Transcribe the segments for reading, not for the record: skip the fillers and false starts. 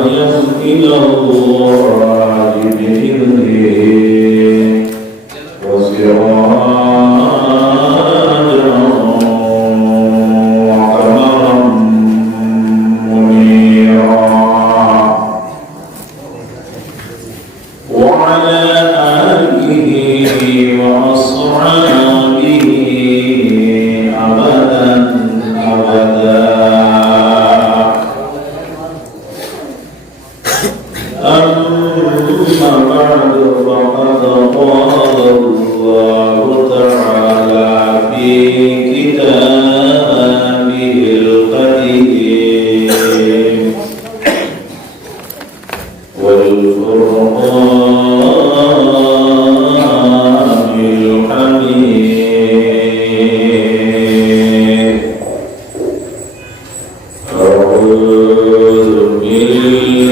سعيا إلى الله بإذنه وسراجا وقمرا منيرا وعلى آله وأصحابه أبدا أبدا. أما بعد فقد قال الله تعالى في كتابه القديم والقرآن الحميد. أعوذ بالله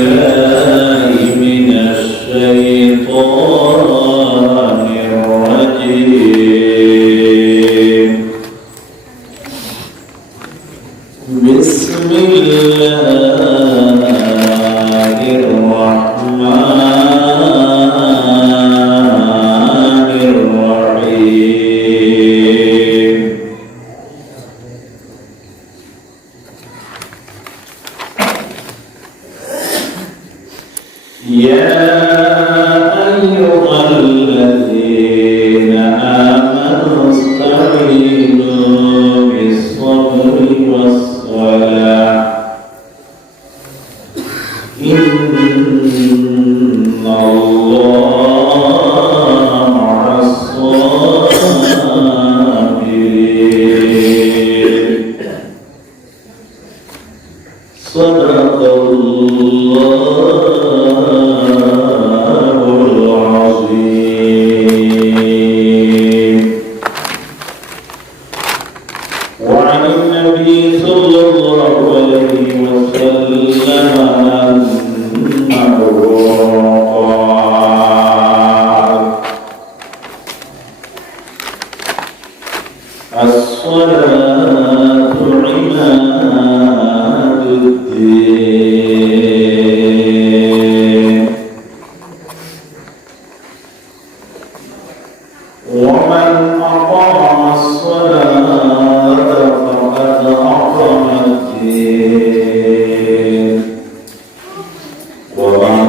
من الشيطان الرجيم. بسم الله الرحمن الرحيم. يا أيها الذين آمنوا استعينوا بالصبر والصلاة إن الله مع الصابرين. صدق الله العظيم. وعن النبي صلى الله عليه وسلم أنه قال: الصلاة عماد الدين، ومن أقام الصلاة فقد أقام الدين، ومن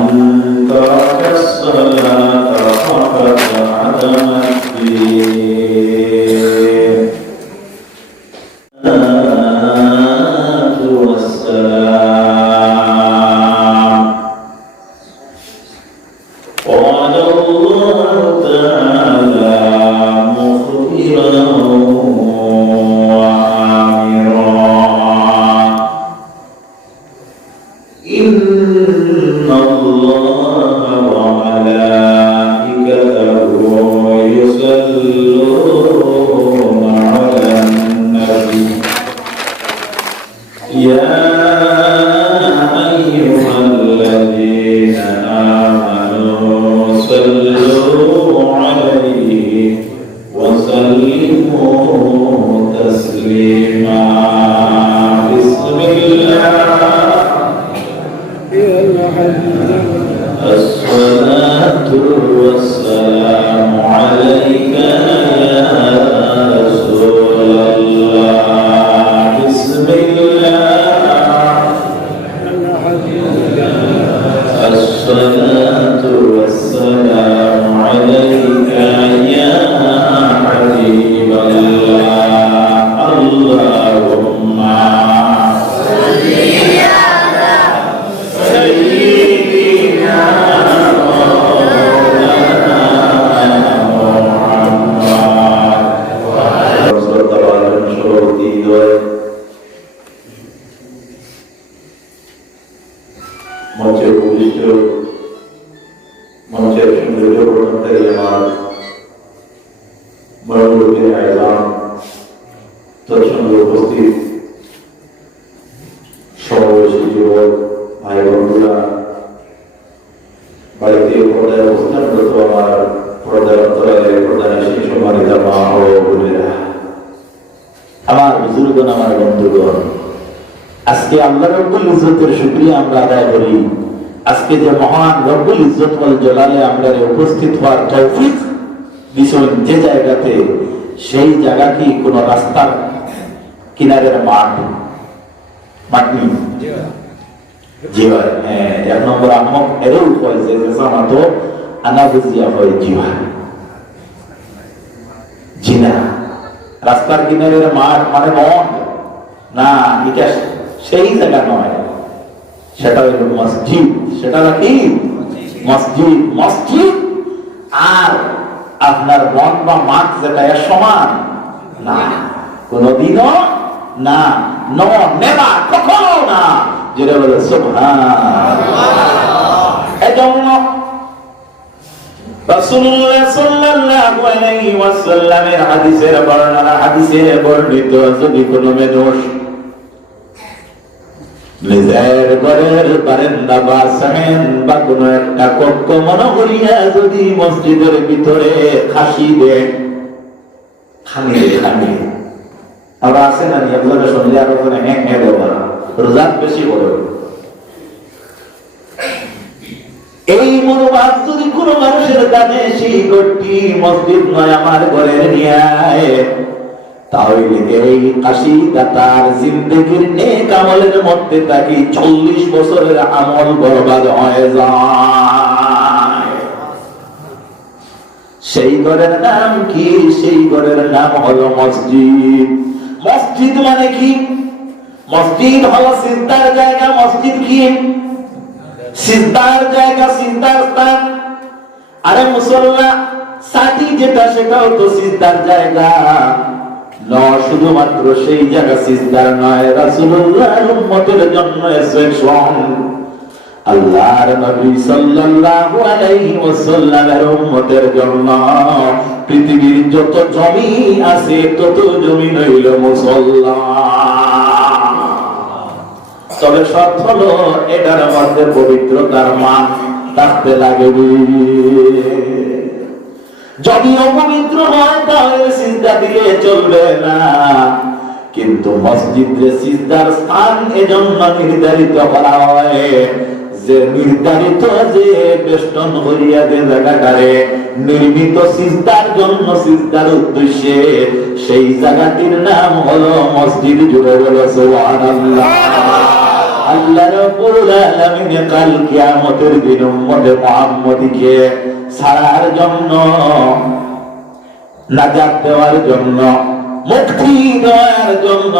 ترك الصلاة فقد عدم الدين. والسلام. قال الله تعالى مخبرا وآمرا: إن الله وملائكته يصلون على النبي يا أيها الذين آمنوا صلوا عليه وسلموا تسليما. بسم الله. الصلاة والسلام عليك يا رسول الله. بسم الله. الصلاة والسلام عليك يا حبيب الله. اللهم صل على سيدنا মঞ্চের উপবিষ্ট মঞ্চের সৌন্দর্য প্রদানকারী আমার মরণরূপী আয়োজন তৎসঙ্গে উপস্থিত সমবয়সী যুবক ভাই বন্ধুরা, বাড়িতে পর্দায় অবস্থানরত আমার পর্দার অন্তরালে প্রধান সম্মানিত মা ও বোনেরা, আমার বুজুর্গণ, আমার বন্ধুগণ, আজকে আজকে আল্লাহ রব্বুল ইজ্জতের শুকরিয়া আমরা আদায় করি। আজকে যে মহান রব্বুল ইজ্জত ওয়াল জালালে আমরা উপস্থিত হওয়ার তৌফিক দিছেন যে জায়গাতে, সেই জায়গা কি কোন রাস্তার কিনারের মাঠ নেই? জিওয়া। হ্যাঁ, 1 নম্বর আহমদ এরও হয়েছে যে জামাতো আনাবুজিয়া হয় জিওয়া জিনা। রাস্তার কিনারের মাঠ মানে বন না, এটা সেই জায়গা নয়, সেটা হলো মসজিদ। সেটা কি মসজিদ? মসজিদ আর আপনার বন বা মাঠ যেটা এর সমান না, কোনদিনও না, নেবা কখনো না। যেটা বলে সুবহানাল্লাহ। এজন্য রাসূলুল্লাহ সাল্লাল্লাহু আলাইহি ওয়াসাল্লামের হাদিসের বর্ণনা, হাদিসে বর্ণিত, যদি কোনো মানুষ নিজের ঘরের বারান্দা বা সাহেন বা কোনো একটা কক্ষ মনে করিয়া যদি মসজিদের ভিতরে খাসি দেয়, খানি আমরা আছে না নি, আপনারা শুনলে আরো হ্যাঁ বাবা রোজাত বেশি বড়। এই মনোভাব যদি কোনো মানুষের কানে সেই ঘরটি মসজিদ নয় আমার ঘরের ন্যায়, তাহলে এই কাশি দাতার জিন্দেগির নেক আমলের মধ্যে তাকে 40 বছরের আমল বরবাদ হয়ে যায়। সেই ঘরের নাম কি? সেই ঘরের নাম হলো মসজিদ। মসজিদ মানে কি? মসজিদ হলো সিজদার জায়গা। মসজিদ কি? সিজদার জায়গা, সিজদার স্থান। আরে মুসল্লা সাথী যেটা, সেটাও তো সিজদার জায়গা। শুধুমাত্র সেই জায়গা সিজদার নয়, রাসূলুল্লাহর উম্মতের জন্য এক্সেপশন। আল্লাহর নবী সাল্লাল্লাহু আলাইহি ওয়াসাল্লামের উম্মতের জন্য পৃথিবীর যত জমি আছে তত জমি হইল মুসল্লা। তবে শর্ত হলো এটার মধ্যে পবিত্রতার মান থাকতে লাগবে। যদি অপবিত্র হয় তাহলে সিজদা দিলে চলবে না। কিন্তু মসজিদে সিজদার স্থান এজন্য নির্ধারিত করা হয় যে নির্ধারিত যে বেষ্টন হইয়া যে জায়গাটারে নির্মিত সিজদার জন্য, সিজদার উদ্দেশ্যে, সেই জায়গাটির নাম হলো মসজিদ। জুড়ে বলো সুবহানাল্লাহ। আল্লাহ রাব্বুল আলামিন কাল কিয়ামতের দিন উম্মতে মুহাম্মদীকে ছাড়ার জন্য, নাজাত দেওয়ার জন্য, মুক্তি দেওয়ার জন্য,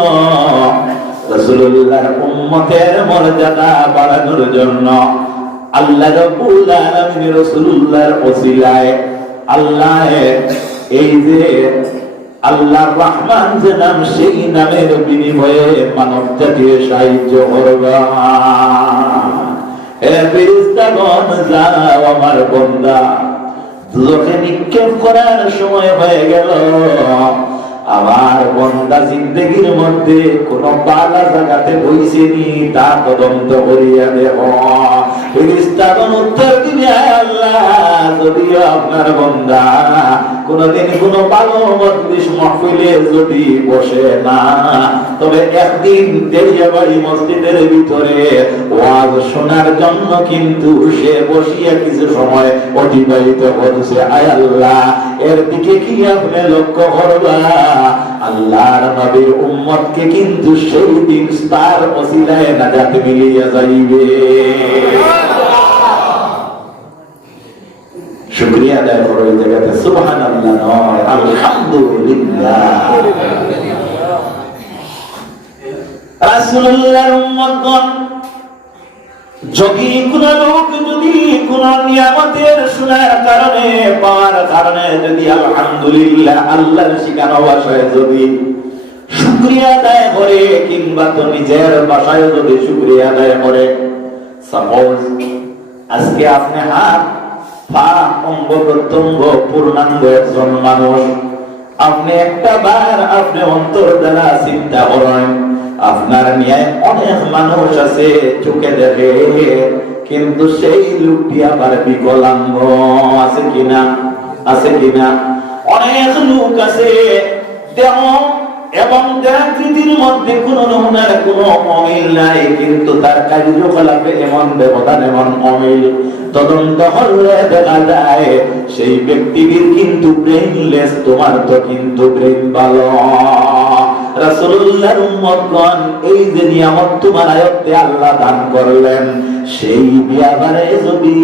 রাসূলুল্লাহর উম্মতের মর্যাদা বাড়ানোর জন্য আল্লাহ রাব্বুল আলামিন রাসূলুল্লাহর ওসিলায় আল্লাহ এই যে আল্লাহর রহমান যে নাম, সেই নামের বিনিময়ে মানব জাতির সাহায্য করবা। হে ফেরেশতাগণ, যাও আমার বান্দা দুজকে নিক্ষেপ করার সময় হয়ে গেল। আমার বান্দা জিন্দেগির মধ্যে কোন বালা জায়গাতে বইছেনি তা তদন্ত করিয়া দেহ। ফেরেশতাগণ উত্তর দিবে, আল্লাহ যদিও আপনার বান্দা কোনদিন কোন ভালো মজলিস মাহফিলে যদি বসে না, তবে একদিন দেরিয়াবাড়ি মসজিদের ভিতরে ওয়াজ শোনার জন্য কিন্তু সে বসিয়া কিছু সময় অতিবাহিত করছে। আয় আল্লাহ, এর দিকে কি আপনি লক্ষ্য করবা? আল্লাহর নবীর উম্মতকে কিন্তু সেই দিন তার ওসিলায় নাজাত মিলিয়া যাইবে। শুকরিয়া আদায় করো এই জায়গাতে সুবহানাল্লাহ নয়, আলহামদুলিল্লাহ। রাসূলুল্লাহর উম্মতগণ, যদি কোন লোক যদি কোন নিয়ামতের শোনার কারণে, পাওয়ার কারণে যদি আলহামদুলিল্লাহ আল্লাহর শিখানো ভাষায় যদি শুকরিয়া আদায় করে, কিংবা তো নিজের ভাষায় যদি শুকরিয়া আদায় করে, সাপোজ আজকে আপনি হাত পা অঙ্গ প্রত্যঙ্গ পূর্ণাঙ্গ একজন মানুষ, আপনি একটা বার আপনি অন্তর দ্বারা চিন্তা করেন, আপনার ন্যায় অনেক মানুষ আছে চোখে দেখে, কিন্তু সেই লোকটি আবার বিকলাঙ্গ। আছে কিনা? আছে কিনা? অনেক লোক আছে দেহ এবং আকৃতির মধ্যে কোন নমুনার কোন অমিল নাই, কিন্তু তার কার্যকলাপে এমন ব্যবধান, এমন অমিল। তদন্ত হলে দেখা যায় সেই ব্যক্তিটির কিন্তু ব্রেইনলেস, তোমার তো কিন্তু ব্রেইন ভালো। রাসূলুল্লাহর উম্মতগণ, এই যে নিয়ামত তোমার আয়ত্তে আল্লাহ দান করলেন, সেই ব্যাপারে যদি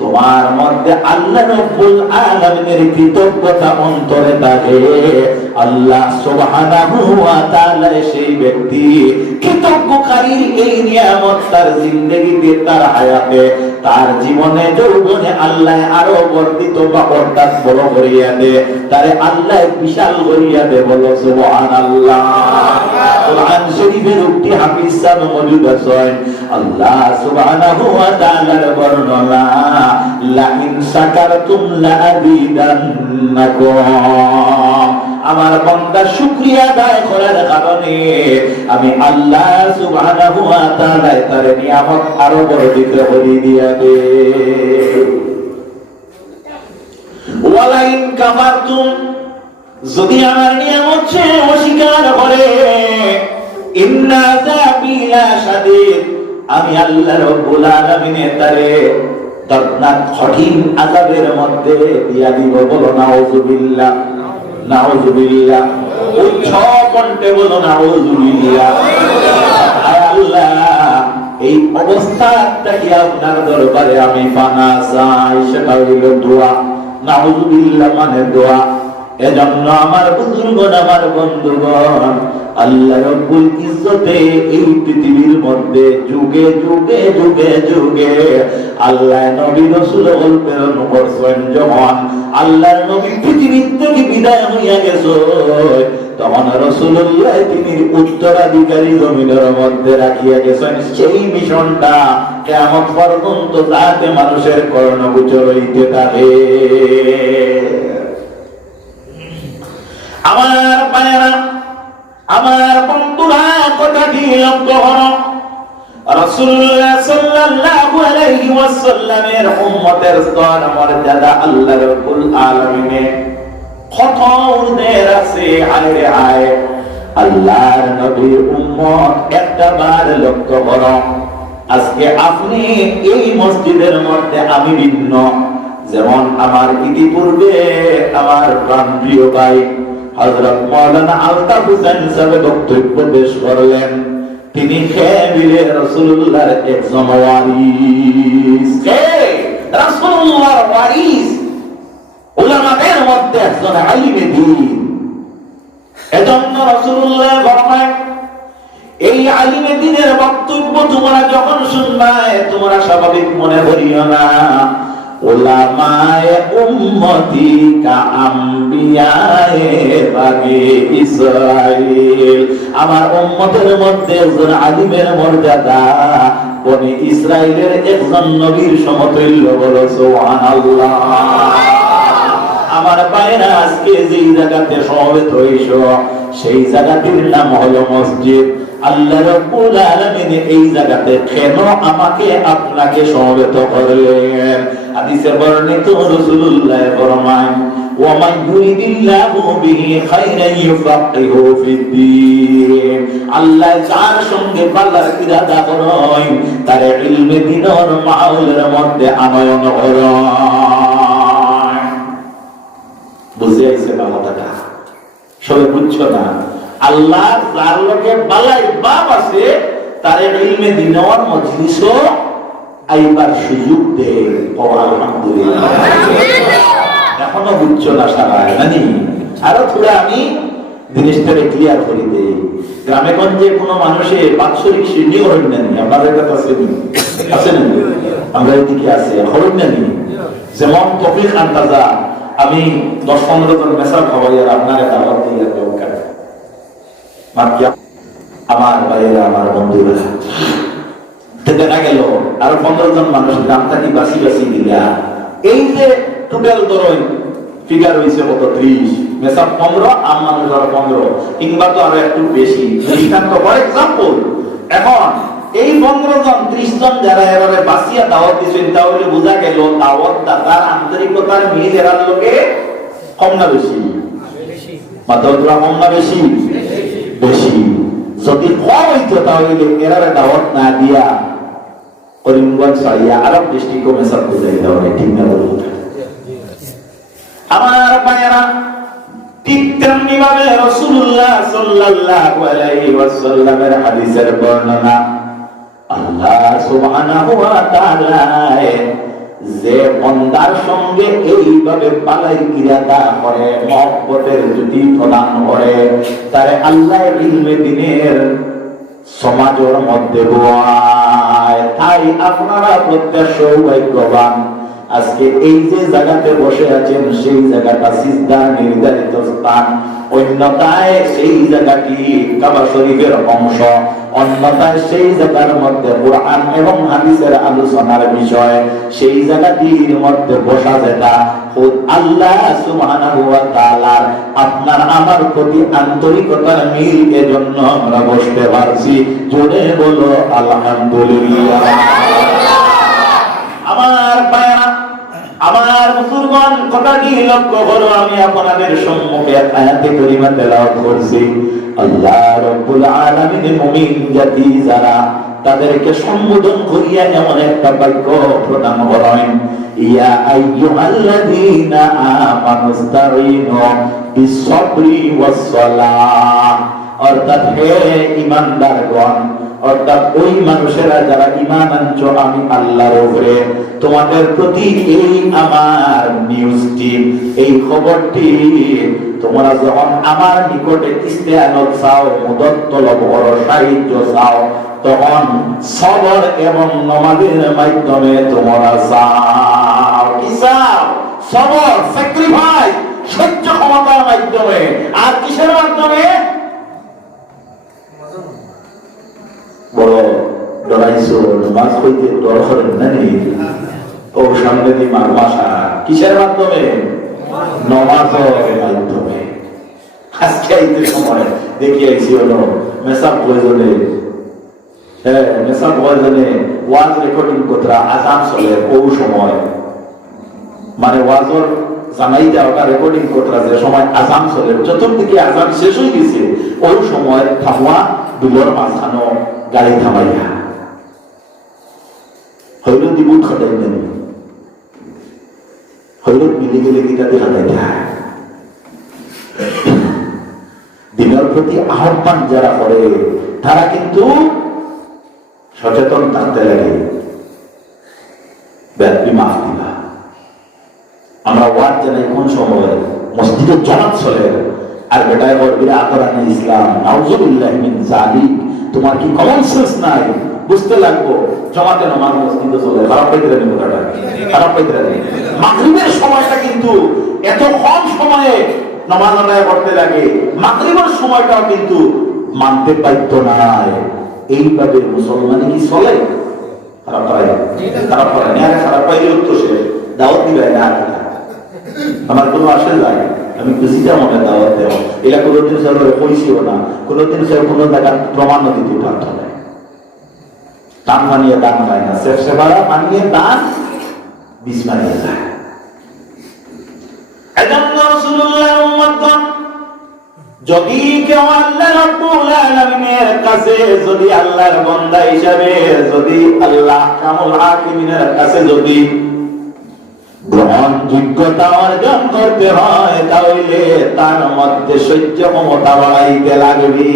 তোমার মধ্যে আল্লাহ রাব্বুল আলামিনের কৃতজ্ঞতা অন্তরে থাকে, আল্লাহ সুবহানাহু ওয়া তাআলা সেই ব্যক্তি কৃতজ্ঞকারী এই নিয়ামত তার জিন্দেগিতে, তার হায়াতে, তার জীবনে, যৌবনে আল্লাহ আরো বর্ধিত বা অর্থাৎ বড় করিয়া দে, তারে আল্লাহ বিশাল করিয়া দে। বলো সুবহানাল্লাহ। কোরআন শরীফের একটি হাফিজ সাহেব মওজুদ আছেন, আল্লাহ সুবহানাহু ওয়া তাআলার বর্ণনা, লা ইন শাকারতুম লা আযীদান্নাকুম। আমার বান্দা শুকরিয়া আদায় করার কারণে আমি আল্লাহ সুবহানাহু ওয়া তাআলা তার নিয়ামত আরো বর্ধিত করে দিয়াবে। ওয়ালা ইন কাফারতুম, যদি আমার নিয়ামত সে অস্বীকার করে, ইন্না আযাবি লাশাদীদ, আমি আল্লাহ রাব্বুল আলামিন তারে দর্দনাক কঠিন আযাবের মধ্যে দিয়া দিব। বলো নাউযুবিল্লাহ, নাউযুবিল্লাহ। উচ্চ কণ্ঠে বলো নাউযুবিল্লাহ। আয় আল্লাহ, এই অবস্থাটা কি আপনার দরবারে আমি পানা চাই, সেটা হইল দোয়া। নাউযুবিল্লাহ মানে দোয়া। এজন্য আমার বুজুর্গণ, আমার বন্ধুগণ, আল্লাহ রাব্বুল ইজ্জতে এই পৃথিবীর মধ্যে যুগে যুগে যুগে যুগে আল্লাহ নবী রাসূল প্রেরণ করছেন। যখন আল্লাহর নবী পৃথিবী থেকে বিদায় হইয়া গেছে, তখন রাসূলুল্লাহ তিনি উত্তরাধিকারী জমিনের মধ্যে রাখিয়া গেছেন সেই মিশনটা কিয়ামত পর্যন্ত যাতে মানুষের কর্ণগোচর হইতে থাকে। আমার ভাইরা, আমার বন্ধুরা, কথাটি লক্ষ্য করো। রাসূলুল্লাহ সাল্লাল্লাহু আলাইহি ওয়াসাল্লামের উম্মতের স্তর মর্যাদা আল্লাহ রাব্বুল আলামিনে কত উর্ধে আছে। আয় আয় আল্লাহর নবীর উম্মত একটা বার লক্ষ্য করো। আজকে আপনি এই মসজিদের মধ্যে, আমি ভিন্ন, যেমন আমার ইতিপূর্বে আমার প্রাণপ্রিয় ভাই হযরত মাওলানা আলতাফ হোসেন সাহেব বক্তব্য পেশ করলেন। তিনি খেবিলে রাসূলুল্লাহর একজন ওয়ারিস, রাসূলুল্লাহর ওয়ারিস, উলামাদের মধ্যে একজন আলিমে দ্বীন। এজন্য রাসূলুল্লাহ ফরমায়, এই আলিমে দ্বীনের বক্তব্য তোমরা যখন শুনবে, তোমরা স্বাভাবিক মনে করিও না। উলামায়ে উম্মতি কা আম্বিয়ায়ে বানি ইসরাইল, আমার উম্মতের মধ্যে একজন আলিমের মর্যাদা বনি ইসরাইলের একজন নবীর সমতুল্য। বলো সুবহানাল্লাহ। আমার ভাইরা, আজকে যেই জায়গাতে সমবেত হইছো, সেই জায়গাটির নাম হলো মসজিদ। আল্লাহ রাব্বুল আলামিন এই জায়গাতে কেন আমাকে আপনাকে সমবেত করলেন? হাদিসে বর্ণিত রাসূলুল্লাহ ফরমান, ওয়া মান ইউরিদিল্লাহু বিহি খায়রান ইউফাক্কিহু ফিদ্দীন, আল্লাহ যার সঙ্গে ভালো ইরাদা করেন তার ইলমে দ্বীনের মাউলের মধ্যে আনয়ন করেন। বুঝে আইছে কথাটা? সবাই বুঝছো না? আল্লাহ যার লোকে বালাই বাপ আছে তারে ইলমে দ্বীনের মজলিসও আইবার সুযোগ দেয়। আলহামদুলিল্লাহ। এখনো বুঝছো না সবাই? জানি আরো থোড়া আমি জিনিসটাকে ক্লিয়ার করে দেই। গ্রামে গঞ্জে কোনো মানুষের বাৎসরিক সিদ্ধি হরণ নেনি, আপনাদের কাছে আছে না? আমরা এদিকে আছে হরণ নেনি। যেমন তফিক আন্তাজা, আমি 10-15 জন মেসার খাওয়াই আর আপনার দাওয়াত দিয়ে দরকার মাকিয়া। আমার ভাইয়েরা, আমার বন্ধুরা, দেখা গেল আরো 15 জন মানুষ দামটা কি বাসি বাসি দিলা। এই যে টোটাল ধরুন ফিগার হয়েছে কত, 30, মেসাব 15, আম মানুষ আরো 15, কিংবা তো আরো একটু বেশি দৃষ্টান্ত। ফর এক্সাম্পল, এখন এই 15 জন 30 জন যারা এভাবে বাসিয়া দাওয়াত দিচ্ছেন, তাহলে বোঝা গেল দাওয়াত দাতার আন্তরিকতার মিল এরার লোকে কম না বেশি? মাত্রা কম না বেশি? যদি কম হইতো তাহলে এরারে দাওয়াত না দিয়া করিমগঞ্জ ছাড়িয়া আরব ডিস্ট্রিক্টও মেসাব বুঝাই দেওয়া ঠিক না বলবো। আমার ভাইয়েরা, ঠিক তেমনি ভাবে রাসূলুল্লাহ সাল্লাল্লাহু আলাইহি ওয়াসাল্লামের হাদিসের বর্ণনা, আল্লাহ সুবহানাহু ওয়া তাআলা যে বান্দার সঙ্গে এইভাবে পালাই ইরাদা করে, মহব্বতের যদি প্রদান করে, তারে আল্লাহ ইলমে দ্বীনের সমাজের মধ্যে বয়। তাই আপনারা প্রত্যেক সৌভাগ্যবান, আজকে এই যে জায়গাতে বসে আছেন সেই জায়গাটা সিজদার নির্ধারিত স্থান, অন্যথায় সেই জায়গাটি কাবা শরীফের অংশ, অন্যথায় সেই জায়গার মধ্যে কোরআন এবং হাদিসের আলোচনার বিষয়, সেই জায়গাটির মধ্যে বসা যেটা খুদ আল্লাহ সুবহানাহু ওয়া তাআলা আপনার আমার প্রতি আন্তরিকতার মিল, এজন্য আমরা বসতে পারছি। জোরে বলো আলহামদুলিল্লাহ। আমার ভাইরা, আমার বুজুর্গণ, কথাটি লক্ষ্য করো। আমি আপনাদের সম্মুখে আয়াতে কারিমা তেলাওয়াত করছি। আল্লাহ রাব্বুল আলামিন মুমিন জাতি যারা, তাদেরকে সম্বোধন করিয়া এমন একটা বাক্য প্রদান করেন, ইয়া আইয়ুহাল্লাযীনা আমানুস্তাঈনু বিস-সাবরি ওয়াস-সালাহ। অর্থাৎ হে ঈমানদারগণ, অর্থাৎ ওই মানুষেরা যারা ঈমান আনছো আমি আল্লাহর উপরে, তোমাদের প্রতি এই আমার নিউজটি, এই খবরটি তোমরা যখন আমার নিকটে ইস্তেআনত চাও, মদত তলব করো, সাহায্য চাও, তখন সবর এবং নামাজের মাধ্যমে তোমরা চাও। কি চাও? সবর, স্যাক্রিফাইস, সহ্য ক্ষমতার মাধ্যমে। আর কিসের মাধ্যমে? বড় ডরাইছো, নামাজ হইতে ডর করেন না নি? ও সামনে দি মারমাশা, কিসের মাধ্যমে? নামাজের মাধ্যমে। আজকে এই সময় দেখি আইছি হলো মেসাব প্রয়োজনে, মেসাব প্রয়োজনে ওয়াজ রেকর্ডিং করা আজান চলে। ও সময় মানে ওয়াজর জানাই দেওয়াটা রেকর্ডিং করা যে সময় আজান চলে, চতুর্দিকে আজান শেষ হয়ে গেছে, ওই সময় থামা দুলোর মাঝখানো গাড়ি থামাইয়া হইল দিবুত খটাই নেন, হইল মিলে গেলে গীতা দেখা দেয়। দিনের প্রতি আহ্বান যারা করে তারা কিন্তু সচেতন থাকতে লাগে। ব্যাপী মাফ দিবা। আমরা ওয়াজ জানাই কোন সময়? মসজিদে জামাত চলে, আর বেটায় বলবিরা আকরানি ইসলাম, নাউজুবিল্লাহি মিন যালিক। তোমার কি কমন সেন্স নাই? বুঝতে লাগবো জামাতে নামাজ মসজিদে চলে। খারাপ পাইতে রাখি কথাটা, খারাপ পাইতে রাখি। মাগরিবের সময়টা কিন্তু এত কম সময়ে নামাজ আদায় করতে লাগে, মাগরিবের সময়টাও কিন্তু মানতে পারতো না। এইভাবে মুসলমানি কি চলে? খারাপ পায়, খারাপ পায় না। খারাপ পাইলে তো সে দাওয়াত দিবে না। আমার কোনো আসে যায়, আমি খুশিটা মনে দাওয়াত দেওয়া, এটা কোনোদিন সে কইছিও না, কোনোদিন সে কোনো জায়গার প্রমাণ দিতে পারত না। দান মানিয়ে দান পায় না, সেবারা মানিয়ে দান বিষ মানিয়ে যায়। যদি কেউ আল্লাহ রাব্বুল আলামিনের কাছে, যদি আল্লাহর বান্দা হিসাবে, যদি আল্লাহ কামুল হাকিমিনের কাছে যদি গ্রহণযোগ্যতা অর্জন করতে হয়, তাহলে তার মধ্যে সহ্য ক্ষমতা বাড়াইতে লাগবে।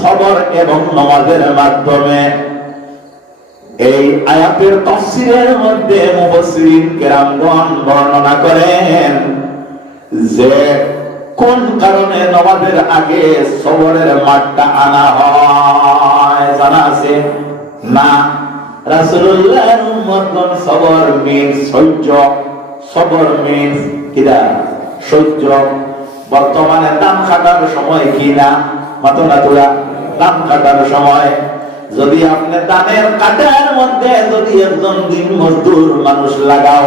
সবর এবং নামাজের মাধ্যমে। এই আয়াতের তাফসীরের মধ্যে মুফাসসিরিন কেরামগণ বর্ণনা করেন যে কোন কারণে নামাজের আগে সবরের মাঠটা আনা হয় জানা আছে না? রাসূলুল্লাহর উম্মতগণ সবর মিন্স সহ্য, সবর মিন্স কিরা? সহ্য। বর্তমানে দাম খাটার সময় কিনা মাতনা তোলা, দাম খাটার সময়। যদি আপনি দানের কাটার মধ্যে যদি একজন দিন মজদুর মানুষ লাগাও,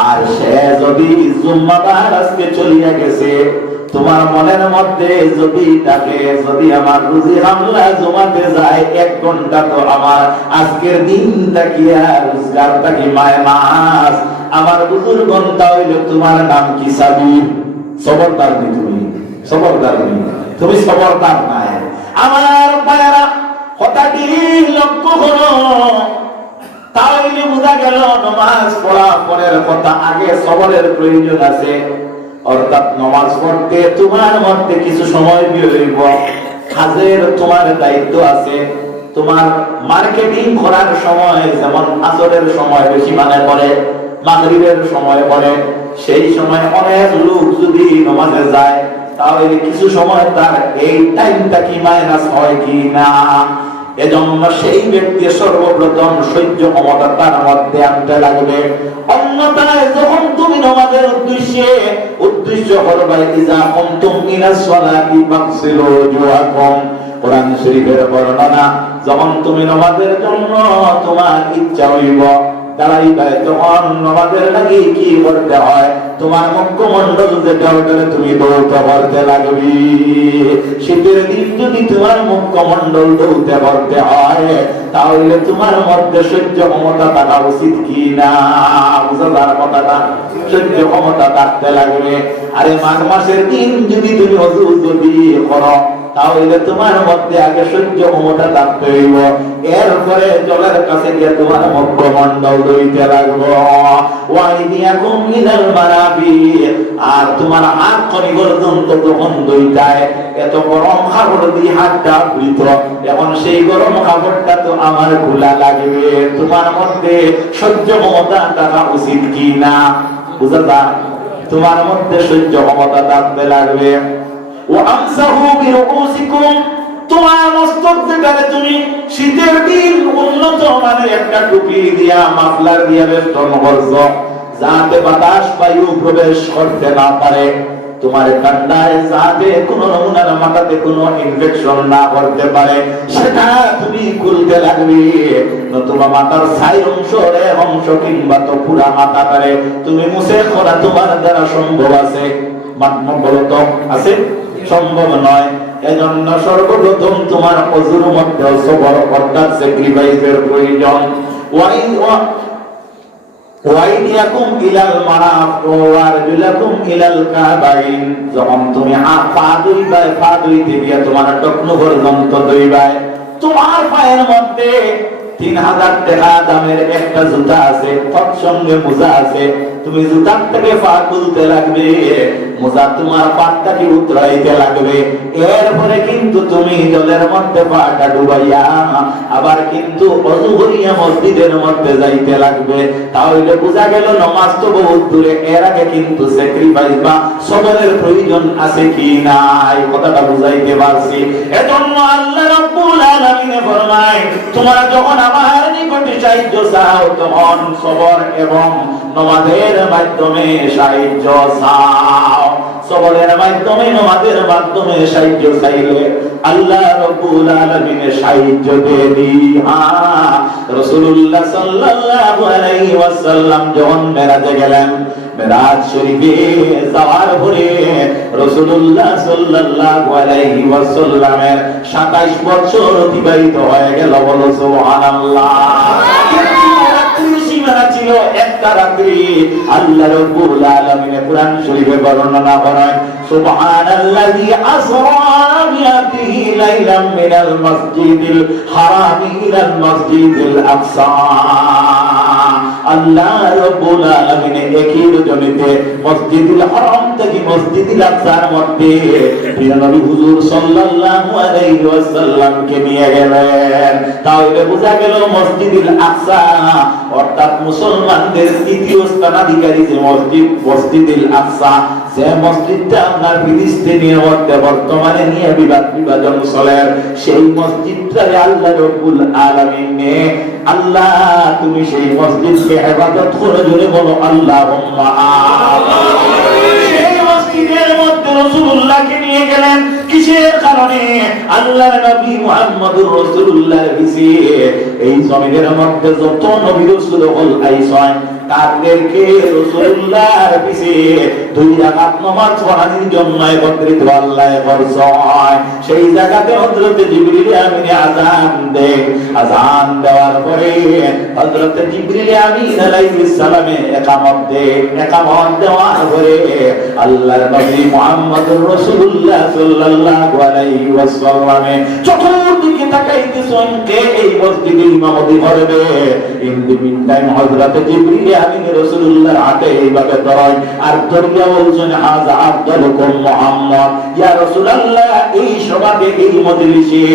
আর সে যদি জুম্মাবার আজকে চলিয়া গেছে, তোমার মনের মধ্যে যদি থাকে, যদি আমার রুজি হামলা জমাতে যায় 1 ঘন্টা, তো আমার আজকের দিনটা কি আর রোজগারটা কি মাস। আমার বুজুর্গটা হইল তোমার নাম কি সাবির। সবরদার নি তুমি, সবরদার নি তুমি, সবরদার নাই। আমার ভাইরা কথাটি লক্ষ্য করো, তাহলে বোঝা গেল নামাজ পড়া পরের কথা, আগে সবরের প্রয়োজন আছে। অর্থাৎ নামাজ পড়তে তোমার মধ্যে কিছু সময় বিয়োগ, কাজের তোমার দায়িত্ব আছে। তোমার মার্কেটিং করার সময় যেমন আসরের সময় বেশি মানে পড়ে, মাগরিবের সময় পড়ে, সেই সময় অনেক লোক যদি নামাজে যায় তাহলে কিছু সময় তার এই টাইমটা কি মাইনাস হয় কি না। এজন্য সেই ব্যক্তি সর্বপ্রথম সহ্য ক্ষমতা তার মধ্যে আনতে লাগবে। অন্যথায় যখন তুমি নামাজের উদ্দেশ্য করবে, ইজা কুনতুম ইলাস সালাতি ফাগসিলু ওয়াজহাকুম, কোরআন শরীফের বর্ণনা, যখন তুমি নামাজের জন্য তোমার ইচ্ছা হইব দাঁড়াইবে, তখন নামাজের লাগি কি করতে হয়, তোমার মুখমণ্ডল যেটা ওটারে তুমি দৌড়তে করতে লাগবি। শীতের দিন যদি তোমার মুখমণ্ডল দৌড়তে করতে হয়, তাহলে তোমার মধ্যে সহ্য ক্ষমতা থাকা উচিত কি না? বুঝার কথাটা, সহ্য ক্ষমতা থাকতে লাগবে। আরে মাঘ মাসের দিন যদি তুমি ওযু যদি করো, তাহলে তোমার মধ্যে আগে সহ্য ক্ষমতা থাকতে হইব, এরপরে জলের কাছে গিয়ে তোমার মুখমণ্ডল দইতে লাগবো। ওয়াইদিয়াকুম মিনাল মারাফিক, আর তোমার হাত খনি পর্যন্ত যখন দইটায়, এত গরম কাপড় দিয়ে হাতটা আবৃত, এখন সেই গরম কাপড়টা তো আমার খোলা লাগবে। তোমার মধ্যে সহ্য ক্ষমতা থাকা উচিত কি না? বুঝা যায়? তোমার মধ্যে সহ্য ক্ষমতা থাকতে লাগবে। ওয়ামসাহু বিরুসিকুম, তোমার মস্তক যেখানে তুমি শীতের দিন উন্নত মানের একটা টুপি দিয়া মাফলার দিয়া বেষ্টন করছো, যাতে বাতাস বায়ু প্রবেশ করতে না পারে, তোমার ঠান্ডায় যাতে কোনো নমুনার মাথাতে কোনো ইনফেকশন না করতে পারে, সেটা তুমি খুলতে লাগবে। নতুবা মাথার সাইড অংশ কিংবা তো পুরা মাথাটারে তুমি মুছে করা তোমার দ্বারা সম্ভব আছে? বলতো আছে? সম্ভব নয়। এজন্য সর্বপ্রথম তোমার ওযুর মধ্যে সবর অর্থাৎ স্যাক্রিফাইসের প্রয়োজন। ওয়াইদিয়াকুম ইলাল মারাফিক ওয়া আরজুলাকুম ইলাল কাবাইন, যখন তুমি পা ধুইবা, পা ধুইতে গিয়ে তোমার টকনু পর্যন্ত ধুইবা, তোমার পায়ের মধ্যে 3000 টাকা দামের একটা জুতা আছে, তৎসঙ্গে মোজা আছে, তুমি জুতার থেকে পা তুলতে লাগবে, মোজা তোমার পাটাকে উতরাইতে লাগবে, এরপরে কিন্তু তুমি জলের মধ্যে পাটা ডুবাইয়া আবার কিন্তু ওযু করিয়া মসজিদের মধ্যে যাইতে লাগবে। তাহলে বোঝা গেল নামাজ তো বহুত দূরে, এর আগে কিন্তু স্যাক্রিফাইস বা সবরের প্রয়োজন আছে কি না, এই কথাটা বুঝাইতে পারছি। এজন্য আল্লাহ রাব্বুল আলামিন ফরমায়, তোমরা যখন আমার নিকটে সাহায্য চাও, তখন সবর এবং নামাজের মাধ্যমে সাহায্য চাও। সবরের মাধ্যমে, নামাজের মাধ্যমে সাহায্য চাইলে আল্লাহ রাব্বুল আলামিন সাহায্য দেবি। রাসূলুল্লাহ সাল্লাল্লাহু আলাইহি ওয়াসাল্লাম যখন মেরাজে গেলেন, মেরাজ শরীফে যাওয়ার পরে রাসূলুল্লাহ সাল্লাল্লাহু আলাইহি ওয়াসাল্লামের 27 বছর অতিবাহিত হয়ে গেল। বলো সুবহানাল্লাহ। ছিল একটা রাত্রি। আল্লাহ রাব্বুল আলামিন কুরআন শরীফে বর্ণনা করেন, সুবহানাল্লাযী আসরা বিআবদিহি লাইলাম মিনাল মাসজিদিল হারামি ইলাল মাসজিদিল আকসা। আল্লাহ রাব্বুল আলামিন একই রজনীতে মসজিদুল হারাম থেকে মসজিদুল আকসার মধ্যে প্রিয় নবী হুজুর সাল্লাল্লাহু আলাইহি ওয়াসাল্লামকে নিয়ে গেলেন। তাহলে বোঝা গেল মসজিদুল আকসা অর্থাৎ মুসলমানদের তৃতীয় স্থানাধিকারী যে মসজিদ, মসজিদুল আকসা, যে মসজিদটা আপনার ফিলিস্তিনের মধ্যে বর্তমানে নিয়ে বিভাজন চলে, সেই মসজিদটারে আল্লাহ রাব্বুল আলামিন, আল্লাহ তুমি সেই মসজিদকে ইবাদত করে, জোরে বলো আল্লাহুম্মা আমিন। সেই মসজিদের মধ্যে রাসূলুল্লাহকে নিয়ে গেলেন। কিসের কারণে? আল্লাহর নবী মুহাম্মদুর রাসূলুল্লাহ এই জমিনের মধ্যে যত নবী রাসূল হল আইসেন, কাদেরকে রাসূলুল্লাহর পিছে 2 রাকাত নামাজ পড়ানোর জন্য একত্রিত আল্লাহ করছেন। সেই জায়গাতে হযরত জিবরিল আমিন আযান দেন। আযান দেওয়ার পরে হযরত জিবরিল আমিন আলাইহিস সালামে ইকামত দেন। ইকামত দেওয়ার পরে আল্লাহর নবী মুহাম্মদুর রাসূলুল্লাহ সাল্লাল্লাহু আলাইহি ওয়াসাল্লাম চতুর্দিকে তাকাইতেছেন কে এই মসজিদে ইমামতি করবে। ইন দি মিন টাইম হযরত জিবরিল আমিন রাসূলুল্লাহর হাতে এইভাবে ধরেন আর ধরিয়া বলছেন হাযা আফদালুকুম মুহাম্মদ। ইয়া রাসূলুল্লাহ, এই সভাতে এই মজলিসে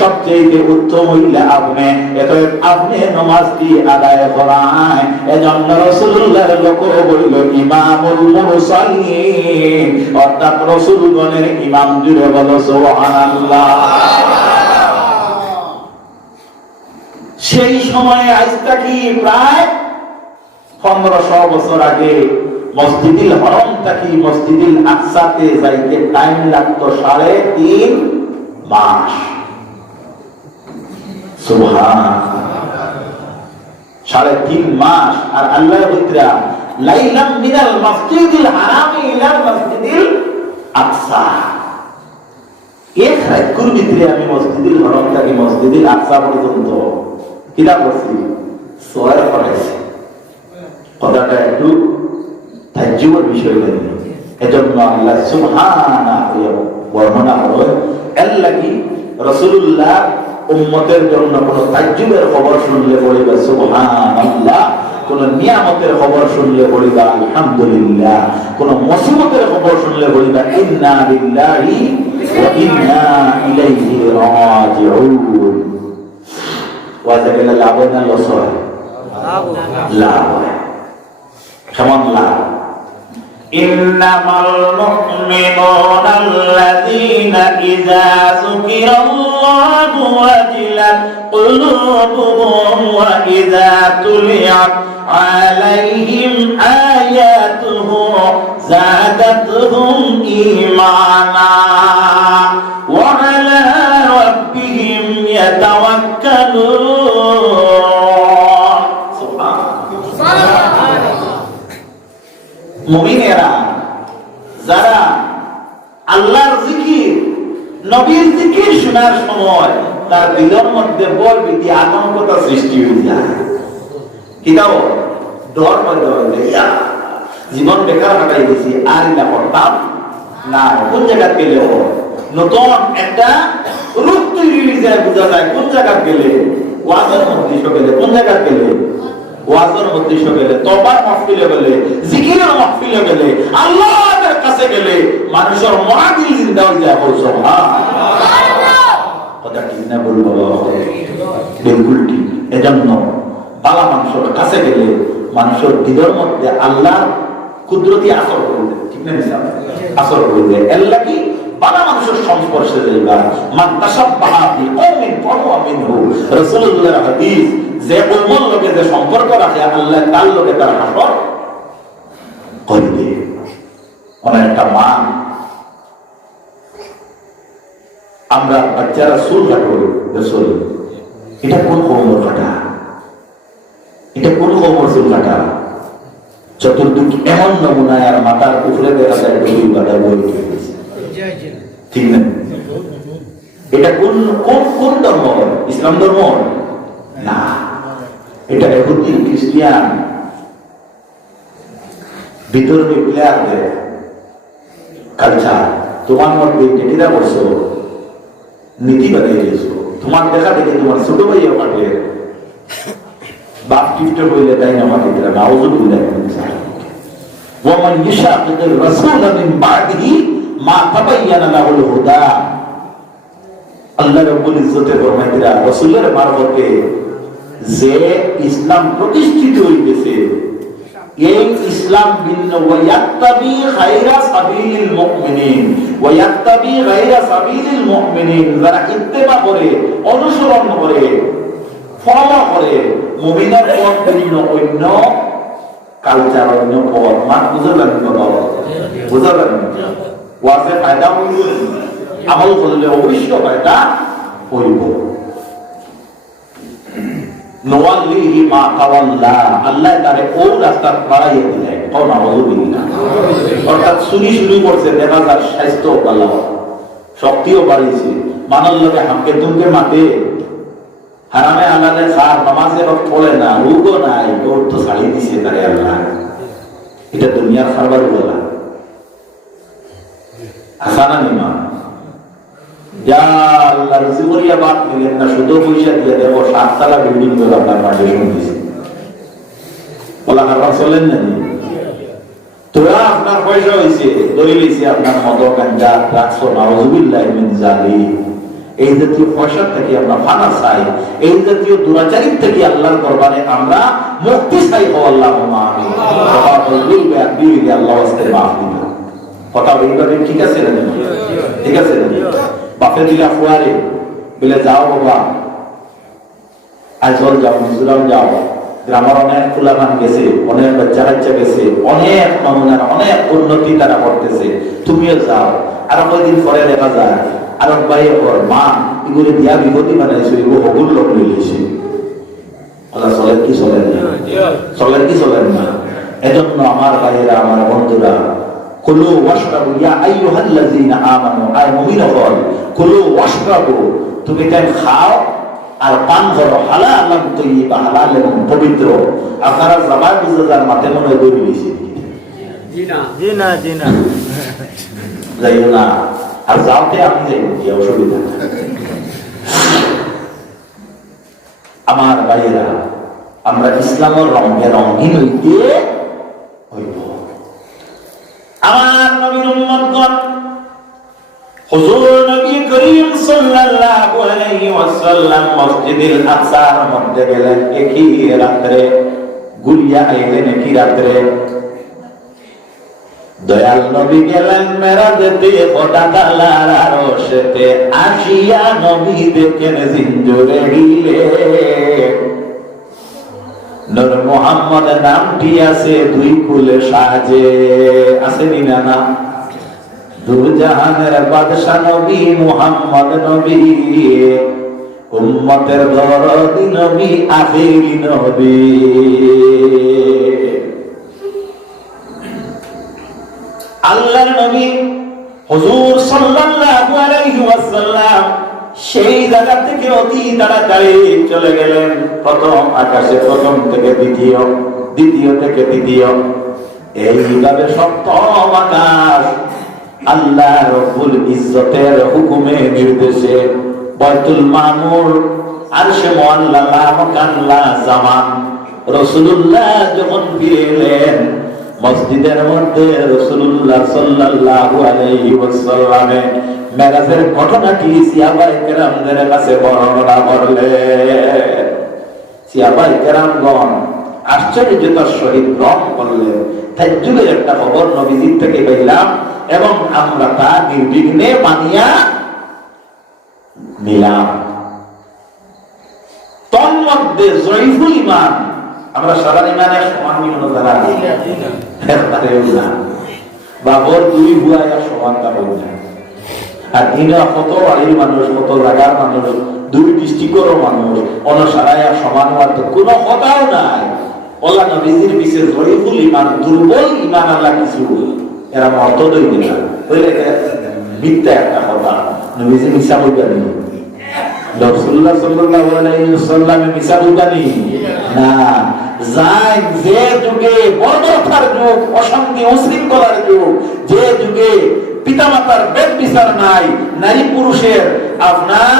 সবচেয়ে উত্তম হইলে আপনি, অতএব আপনি নামাজটি আদায় করান। এজন্য রাসূলুল্লাহর লোক বলিল ইমামুল মুরসালিন, অর্থাৎ রাসূলগণের ইমাম। জুড়ে বলো সুবহানাল্লাহ। সেই সময়ে আজ থেকে প্রায় 1500 বছর আগে মসজিদুল হারাম থেকে মসজিদুল আকসাতে যাইতে টাইম লাগতো 3.5 মাস। সুবহানাল্লাহ, 3.5 মাস। আর আল্লাহ বলরা লাইলাম মিনাল মসজিদুল হারাম ইলা মসজিদুল আকসা, এক রাতের ভিতরে আমি মসজিদুল হারাম থেকে মসজিদুল আকসা পর্যন্ত কিরা করছি, সওয়ার করেছি। কথাটা একটু তাজ্জুবের বিষয় নেই। এজন্য আল্লাহ সুবহানাহু বর্ণনা করে আল্লাহ কি রাসূলুল্লাহ উম্মতের জন্য কোন তাজ্জুবের খবর শুনলে বলিবা সুবহানাল্লাহ, কোন নিয়ামতের খবর শুনলে বলিবা আলহামদুলিল্লাহ, কোন মুসিবতের খবর শুনলে বলিবা ইন্না লিল্লাহি ওয়া ইন্না ইলাইহি রাজিউন। ওয়া যাকাল লাভ না লস হয়, লাভ কেমন লাভ? ইন্নামাল মুমিনুনা আল্লাযীনা ইযা যুকিরাল্লাহু ওয়াজিলাত কুলুবুহুম ওয়া ইযা তুলিয়াত আলাইহিম আয়াতুহু যাদাতুহুম ঈমানা ওয়া আলা রাব্বিহিম ইয়াতাওয়াক্কালুন। সুবহানাল্লাহ। মুমিনেরা যারা আল্লাহর জিকির, নবীর জিকির শোনার সময় তার দিলের মধ্যে বল ভীতি আতঙ্কতা সৃষ্টি হয়ে যায়। কিতাব ডর পয়দা হয়ে যায়, জীবন বেকার কাটাই গেছি, আর না করতাম না। কোন জায়গা গেলে নতুন একটা রূপ তৈরি হয়ে যায়, বোঝা যায় কোন জায়গা গেলে। ওয়াজের মধ্যে গেলে, কোন জায়গা গেলে ওয়াজের মধ্যে গেলে, তওবার মাহফিলে গেলে, জিকিরের মাহফিলে গেলে, আল্লাহর কাছে গেলে মানুষের মহাদিল জিন্দা হয়ে যায়। সুবহানাল্লাহ। কথা ঠিক না বলবো? বিলকুল ঠিক। এজন্য বালা মানুষের কাছে গেলে মানুষের দিলের মধ্যে আল্লাহ কুদরতি আসর করে দেয়। ঠিক না? আসর করে দেয়। আল্লাহ কি বালা মানুষের সংস্পর্শে যাইবা। মান তাশাব্বাহা বিকওমিন ফাহুয়া মিনহু। রাসূলুল্লাহর হাদিস, যে উম্মত লোকে যে সম্পর্ক রাখে আল্লাহ তার লোকে তার হাসর করবে। অনেক একটা মা, আমরা বাচ্চারা চুল কাটবো, চুল, এটা কোন কৌমর কাটা? এটা কোন কৌমর চুল কাটা? চতুর্দিক এমন নমুনায় আর মাথার উপরে দেখা যায় ডুবি বাঁধা বই গেছে। ঠিক না? এটা কোন কোন কোন ধর্ম? ইসলাম ধর্ম না, এটা ইহুদি খ্রিস্টান বিতর্মী প্লেয়ারদের কালচার। তোমার মধ্যে টেকিরা করছো, নীতি বানিয়ে দিয়েছো। তোমার দেখা দেখে তোমার ছোট ভাইও কাটে, বাপ টিপটে বইলে তাই না মাটি দিলা নাউযুবিল্লাহ মিন যালিক। ওয়া মান ইয়াশাকির রাসূল মিন বাদিহি মা তাবায়্যানা লাহুল হুদা। আল্লাহ রাব্বুল ইজ্জতে ফরমাইরা রাসূলের মারফতে যে ইসলাম প্রতিষ্ঠিত হইতেছে, এই ইসলাম ভিন্ন। ওয়ায়াত্তাবি গায়রা সাবিলিল মুমিনিন, ওয়ায়াত্তাবি গায়রা সাবিলিল মুমিনিন, যারা ইত্তেবা করে, অনুসরণ করে, ফলো করে মুমিনের পথ ভিন্ন, অন্য কালচার, অন্য পথ। মান বুঝলেন বাবা? বুঝলেন? ওয়াজে ফায়দা হইল, আমল করলে অবশ্য ফায়দা হইব। নওয়াল্লিহি মা তাওয়াল্লা, আল্লাহ তারে ও রাস্তা বাড়াইয়া দিলেন। অর্থাৎ চুরি শুরু করছে, দেখা যার স্বাস্থ্য ভালো, শক্তিও বাড়িয়েছে, মানল লোকে হামকে তুমকে মাঠে হারামে হালালে খার, নামাজে পড়ে না, রোগও নাই, ওর তো ছাড়িয়ে দিছে তারে আল্লাহ। এটা দুনিয়ার খাবার বলা আসানা নিমা যা আল্লাহ রুজিয়া বাদ নিলেন না, শুধু পয়সা দিয়ে দেবো 7 তলা বিল্ডিং করে আপনার মাঠে শুনতেছি বলা কারবার চলেন না। তোরা আপনার পয়সা হয়েছে ধরে লিছি, আপনার মদ গাঞ্জা ড্রাগস নাউজুবিল্লাহ মিন যালিক, এই জাতীয় পয়সা থেকে আমরা ফানা চাই, এই জাতীয় দুরাচারিত থেকে আল্লাহর দরবারে আমরা মুক্তি চাই। আল্লাহুম্মা আমিন। কথা বলবি বিলি আল্লাহ ওয়াস্তে মাফ দিন। কথা এইভাবে ঠিক আছে না? ঠিক আছে না? বাপে দিলা ফুয়ারে বলে যাও বাবা আজল যাও, মিজোরাম যাও, গ্রামের অনেক ফুলামান গেছে, অনেক বাচ্চা কাচ্চা গেছে, অনেক মামুনার অনেক উন্নতি তারা করতেছে, তুমিও যাও। আর কয়েকদিন পরে দেখা যায় আর ভাই ওর মা এগুলি দিয়া বিপত্তি বানাইছে, এগুলো হগুল লোক লইছে। চলেন কি চলেন না? চলেন কি চলেন না? এজন্য আমার ভাইয়েরা, আমার বন্ধুরা, কুলু ওয়াশরাবু ইয়া আইয়ুহাল্লাযীনা আমানু, আয় মুমিনগণ, কুলু ওয়াশরাবু, তুমি তাই খাও আর পান করো, হালালান তাইয়্যিবা, হালাল এবং পবিত্র। আপনারা জবান বুঝার মাঠে মনে হয় দৌড়ে দিয়েছে। জি না, জি না, জি না, যাইও না। আর যাওতে আমি যাইব, কি অসুবিধা? আমার ভাইয়েরা, আমরা ইসলামের রঙে রঙিন হইতে হইব। আমার নবীর উম্মতগণ, হুজুর নবী করিম সাল্লাল্লাহু আলাইহি ওয়াসাল্লাম মসজিদুল আকসার মধ্যে গেলেন একই রাতে, গুলিয়া আইলেন একই রাতে। দয়াল নবী গেলেন মেরাজেতে, খোদা তাআলার আরশেতে, আসিয়া নবী দেখেন জিঞ্জুরে হিলে। নূর মুহাম্মদ নামটি আছে দুই কুলে সাজে, আছে না না? দুজাহানের বাদশা নবী মুহাম্মদ নবী, উম্মতের দরদি নবী, আখেরি নবী। আল্লাহর নবী হুজুর সাল্লাল্লাহু আলাইহি ওয়াসাল্লাম সেই জায়গা থেকে অতি তাড়াতাড়ি চলে গেলেন প্রথম আকাশে, প্রথম থেকে দ্বিতীয়, দ্বিতীয় থেকে তৃতীয়, এইভাবে সপ্তম আকাশ আল্লাহ রব্বুল ইজ্জতের হুকুমে নির্দেশে বাইতুল মামুর, আরশে মুআল্লালা, মাকানলা জামান। রাসূলুল্লাহ যখন ফিরে এলেন মসজিদের মধ্যে, রাসূলুল্লাহ সাল্লাল্লাহু আলাইহি ওয়াসাল্লামে মেরাজের ঘটনাটি সাহাবায়ে কেরামদের কাছে বর্ণনা করলেন। সাহাবায়ে কেরামগণ আশ্চর্যতার সহিত গ্রহণ করলেন। তাজ্জুবের একটা খবর নবীজির থেকে পেলাম এবং আমরা তা নির্বিঘ্নে মানিয়া নিলাম। তন্মধ্যে জয়ফুল ইমান, আমরা সারা ইমানের সমান ইমান যারা বাবর দুই ভুয়া সমান তা হল না। আর ইনা কত বাড়ির মানুষ, কত জায়গার মানুষ, দুই ডিস্ট্রিক্টেরও মানুষ, অনসারায় সমান হওয়ার তো কোনো কথাও নাই। ওলা নবীজির বিশেষ জয়ফুল ইমান, দুর্বল ইমান আল্লাহ কিছু এরা অর্থ দই দিনা বলে মিথ্যা একটা কথা। নবীজি মিশা বলবেন, রাসূলুল্লাহ সাল্লাল্লাহু আলাইহি ওয়াসাল্লাম মিশা বলবেন না। যাই যে যুগে বর্বরতার যুগ, অশান্তি উশৃঙ্খলার যুগ, যে যুগে পিতামাতার বেদ বিচার নাই, নারী পুরুষের আপনার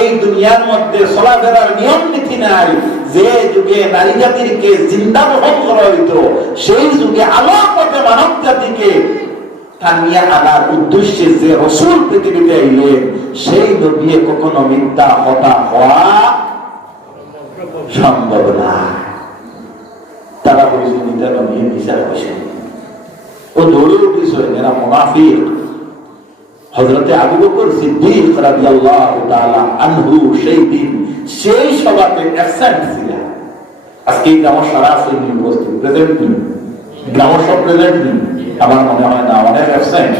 এই দুনিয়ার মধ্যে চলাফেরার নিয়ম নীতি নাই, যে যুগে নারী জাতিকে জিন্দা দহন করা হইত, সেই যুগে আলোর পথে মানব জাতিকে টানিয়া আনার উদ্দেশ্যে যে রাসূল পৃথিবীতে আইলেন, সেই নবী কখনো মিথ্যা কথা হওয়া সম্ভব না। তারা বলেছে মিথ্যা নবী বিচার করেছেন, ও দৌড়ে উঠেছে এরা মুনাফিক। হযরতে আবু বকর সিদ্দিক রাদিয়াল্লাহু তাআলা আনহু সেই দিন সেই সভাতে অ্যাবসেন্ট ছিলেন। আজকে গ্রাম সারা আছে উপস্থিত, প্রেজেন্ট নেই, গ্রাম সব প্রেজেন্ট নেই, আমার মনে হয় না, অনেক অ্যাবসেন্ট।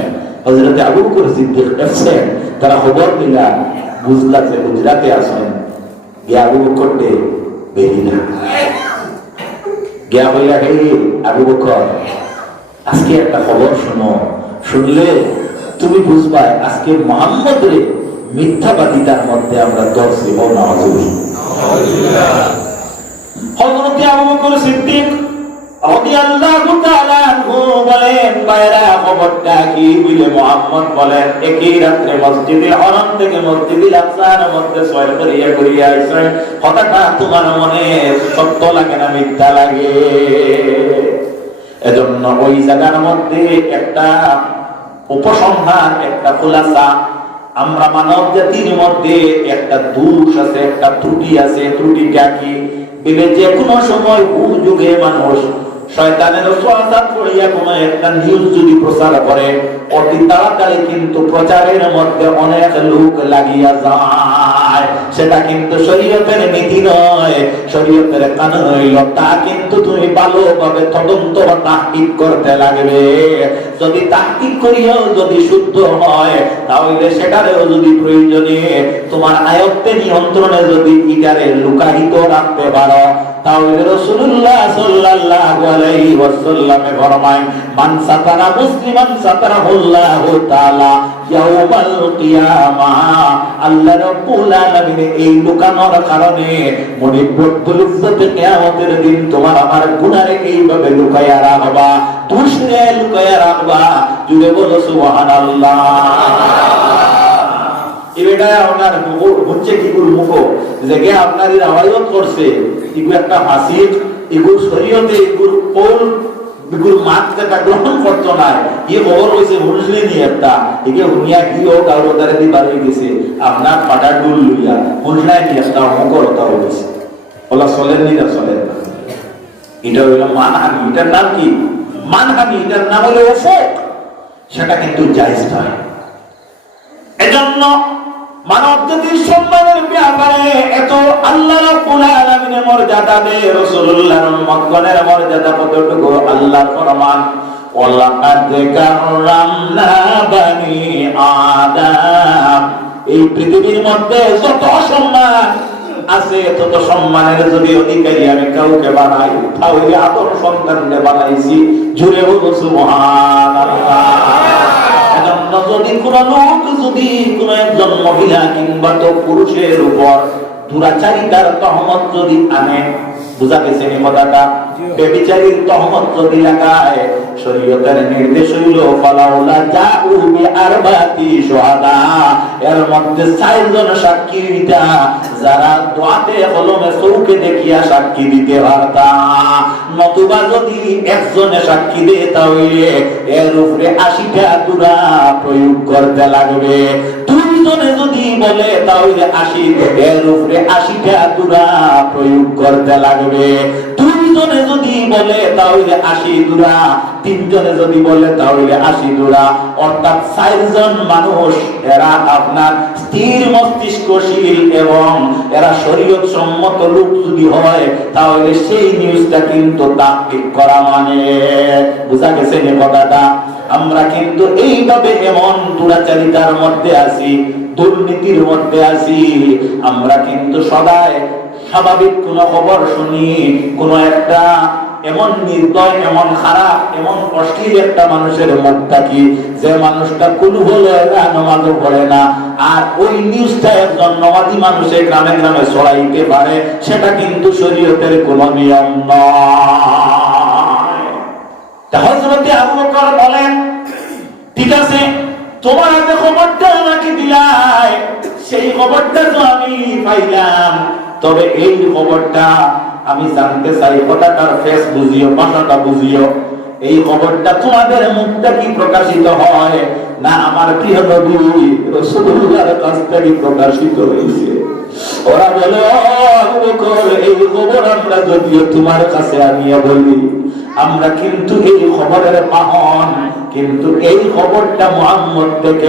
হযরতে আবু বকর সিদ্দিক অ্যাবসেন্ট, তারা খবর নিলেন বুঝলা যে গুজরাটে আছেন, গিয়ে আবু বকরকে বেরি না গিয়া বললা, হে আবু বকর, আজকে একটা খবর শোনো, শুনলে তুমি বুঝবা আজকে মুহাম্মদের মিথ্যাবাদিতার মধ্যে আমরা দর্শি ও নাউজুবিল্লাহ। হযরত আবু বকর সিদ্দিক রাদিয়াল্লাহু তাআলা আনহু বলেন, বাইরা খবরটা কি? বলে মুহাম্মদ বলেন, একই রাতে মসজিদুল হারাম থেকে মসজিদুল আকসার মধ্যে সয়র করিয়া আইছেন। কথাটা তোমার মনে সত্য লাগে না মিথ্যা লাগে? এজন্য ওই জায়গার মধ্যে একটা উপসংহার, একটা খুলাসা, আমরা মানব জাতির মধ্যে একটা দোষ আছে, একটা ত্রুটি আছে। ত্রুটিটা কি? বলে যে কোনো সময় যুগে মানুষ শয়তানের ওয়াসওয়াসা করিয়া কোনো একটা নিউজ যদি প্রচার করে, অতি তাড়াতাড়ি কিন্তু প্রচারের মধ্যে অনেক লোক লাগিয়া যায়। সেটা কিন্তু শরীয়তের নীতি নয়, শরীয়তের কানুন হইল। তা কিন্তু তুমি ভালোভাবে তদন্ত বা তাহকিক করতে লাগবে। যদি তাহকিক করিয়াও যদি শুদ্ধ হয়, তাহলে সেটারেও যদি প্রয়োজনে তোমার আয়ত্তে নিয়ন্ত্রণে যদি ইটারে লুকায়িত রাখতে পারো, তাহলে রাসূলুল্লাহ সাল্লাল্লাহু আলাইহি ওয়াসাল্লাম ফরমায়, মান সাতারা মুসলিমান সাতারাহুল্লাহু তাআলা ইয়াউমাল কিয়ামাহ। আল্লাহ রাব্বুল আলামিন এই লুকানোর কারণে মনে রব্বুল ইজ্জত কিয়ামতের দিন তোমার আমার গুনাহে এইভাবে লুকায়া রাখবা, দুশরে লুকায়া রাখবা। জুড়ে বলো সুবহানাল্লাহ। এটা আপনার হচ্ছে কিগুর মুখ যে আপনার আওয়াজত করছে, এগুলো একটা হাসির, এগুলো শরীয়তে এগুলো কোন এগুলো মাত যেটা গ্রহণ করতো না, ইয়ে খবর হয়েছে মুসলিমই একটা একে হুনিয়া কি হোক আর ওদারে দিয়ে বার হয়ে গেছে আপনার পাটা ডুল লইয়া মুসলাই নিয়ে একটা অমকরতা হয়েছে। ওলা চলেন নি না চলেন না, এটা হইল মানহানি। এটার নাম কি? মানহানি। এটার নাম হলো ওফক। সেটা কিন্তু জায়েজ নয়। এজন্য মানব জাতির সম্মানের ব্যাপারে এত আল্লাহ রাব্বুল আলামিনের মর্যাদা দেয়, রাসূলুল্লাহর উম্মতগণের মর্যাদা কতটুকু আল্লাহ ফরমান, ওয়ালাকাদ কাররামনা বানি আদম। এই পৃথিবীর মধ্যে যত সম্মান আছে, তত সম্মানের যদি অধিকারী আমি কাউকে বানাই, তাহলে আদম সন্তানকে বানাইছি। জুড়ে বলো সুবহানাল্লাহ। যদি কোন লোক যদি কোন একজন মহিলা কিংবা তো পুরুষের উপর দুরাচারিতার তহমত যদি আনে, বুঝা গেছে এই কথাটা? বেবিচারীর তহমত যদি লাগায়, শরীয়তের নির্দেশ হইল ফালাউলা জাউ বিআরবাতি শুহাদা, এর মধ্যে 4 জন সাক্ষী দিতা, যারা দোয়াতে কলমে চৌকে দেখিয়া সাক্ষী দিতে পারতা। নতুবা যদি একজনে সাক্ষী দেয়, তাহলে এর উপরে 80টা দুরা প্রয়োগ করতে লাগবে। 2 জনে যদি বলে, তাহলে 80, এর উপরে 80টা দুরা প্রয়োগ করতে লাগবে। 2 জনে যদি বলে, তাহলে 80 দুরা। 3 জনে যদি বলে, তাহলে 80 দুরা। অর্থাৎ 4 জন মানুষ, এরা আপনার স্থির মস্তিষ্কশীল এবং এরা শরীয়ত সম্মত লোক যদি হয়, তাহলে সেই নিউজটা কিন্তু তাহকিক করা মানে। বুঝা গেছে এই কথাটা? আমরা কিন্তু এইভাবে এমন দুরাচারিতার মধ্যে আছি, দুর্নীতির মধ্যে আছি। আমরা কিন্তু সদায় স্বাভাবিক কোন খবর শুনি, কোন একটা এমন নির্দয়, এমন খারাপ, এমন অশ্লীল একটা মানুষের মুখ থাকি, যে মানুষটা কোন বলে নামাজও পড়ে না, আর ওই নিউজটা একজন নমাজি মানুষে গ্রামে গ্রামে ছড়াইতে পারে, সেটা কিন্তু শরীয়তের কোন নিয়ম নয়। হযরত আবু বকর বলেন, ঠিক আছে, তোমার হাতে খবরটা আমাকে দিলাই, সেই খবরটা তো আমি পাইলাম, তবে এই খবরটা আমি জানতে চাই, কথাটার ফেস বুঝিও, ভাষাটা বুঝিও। এই খবরটা তোমাদের মুখটা কি প্রকাশিত হয়, না আমার প্রিয় নবী রাসূলুল্লাহর কাছ থেকে প্রকাশিত হয়েছে? ওরা বলে, আবু বকর, এই খবর আমরা যদিও তোমার কাছে আনিয়া বলি, আমরা কিন্তু এই খবরের বাহন, কিন্তু এই খবরটা মুহাম্মদ থেকে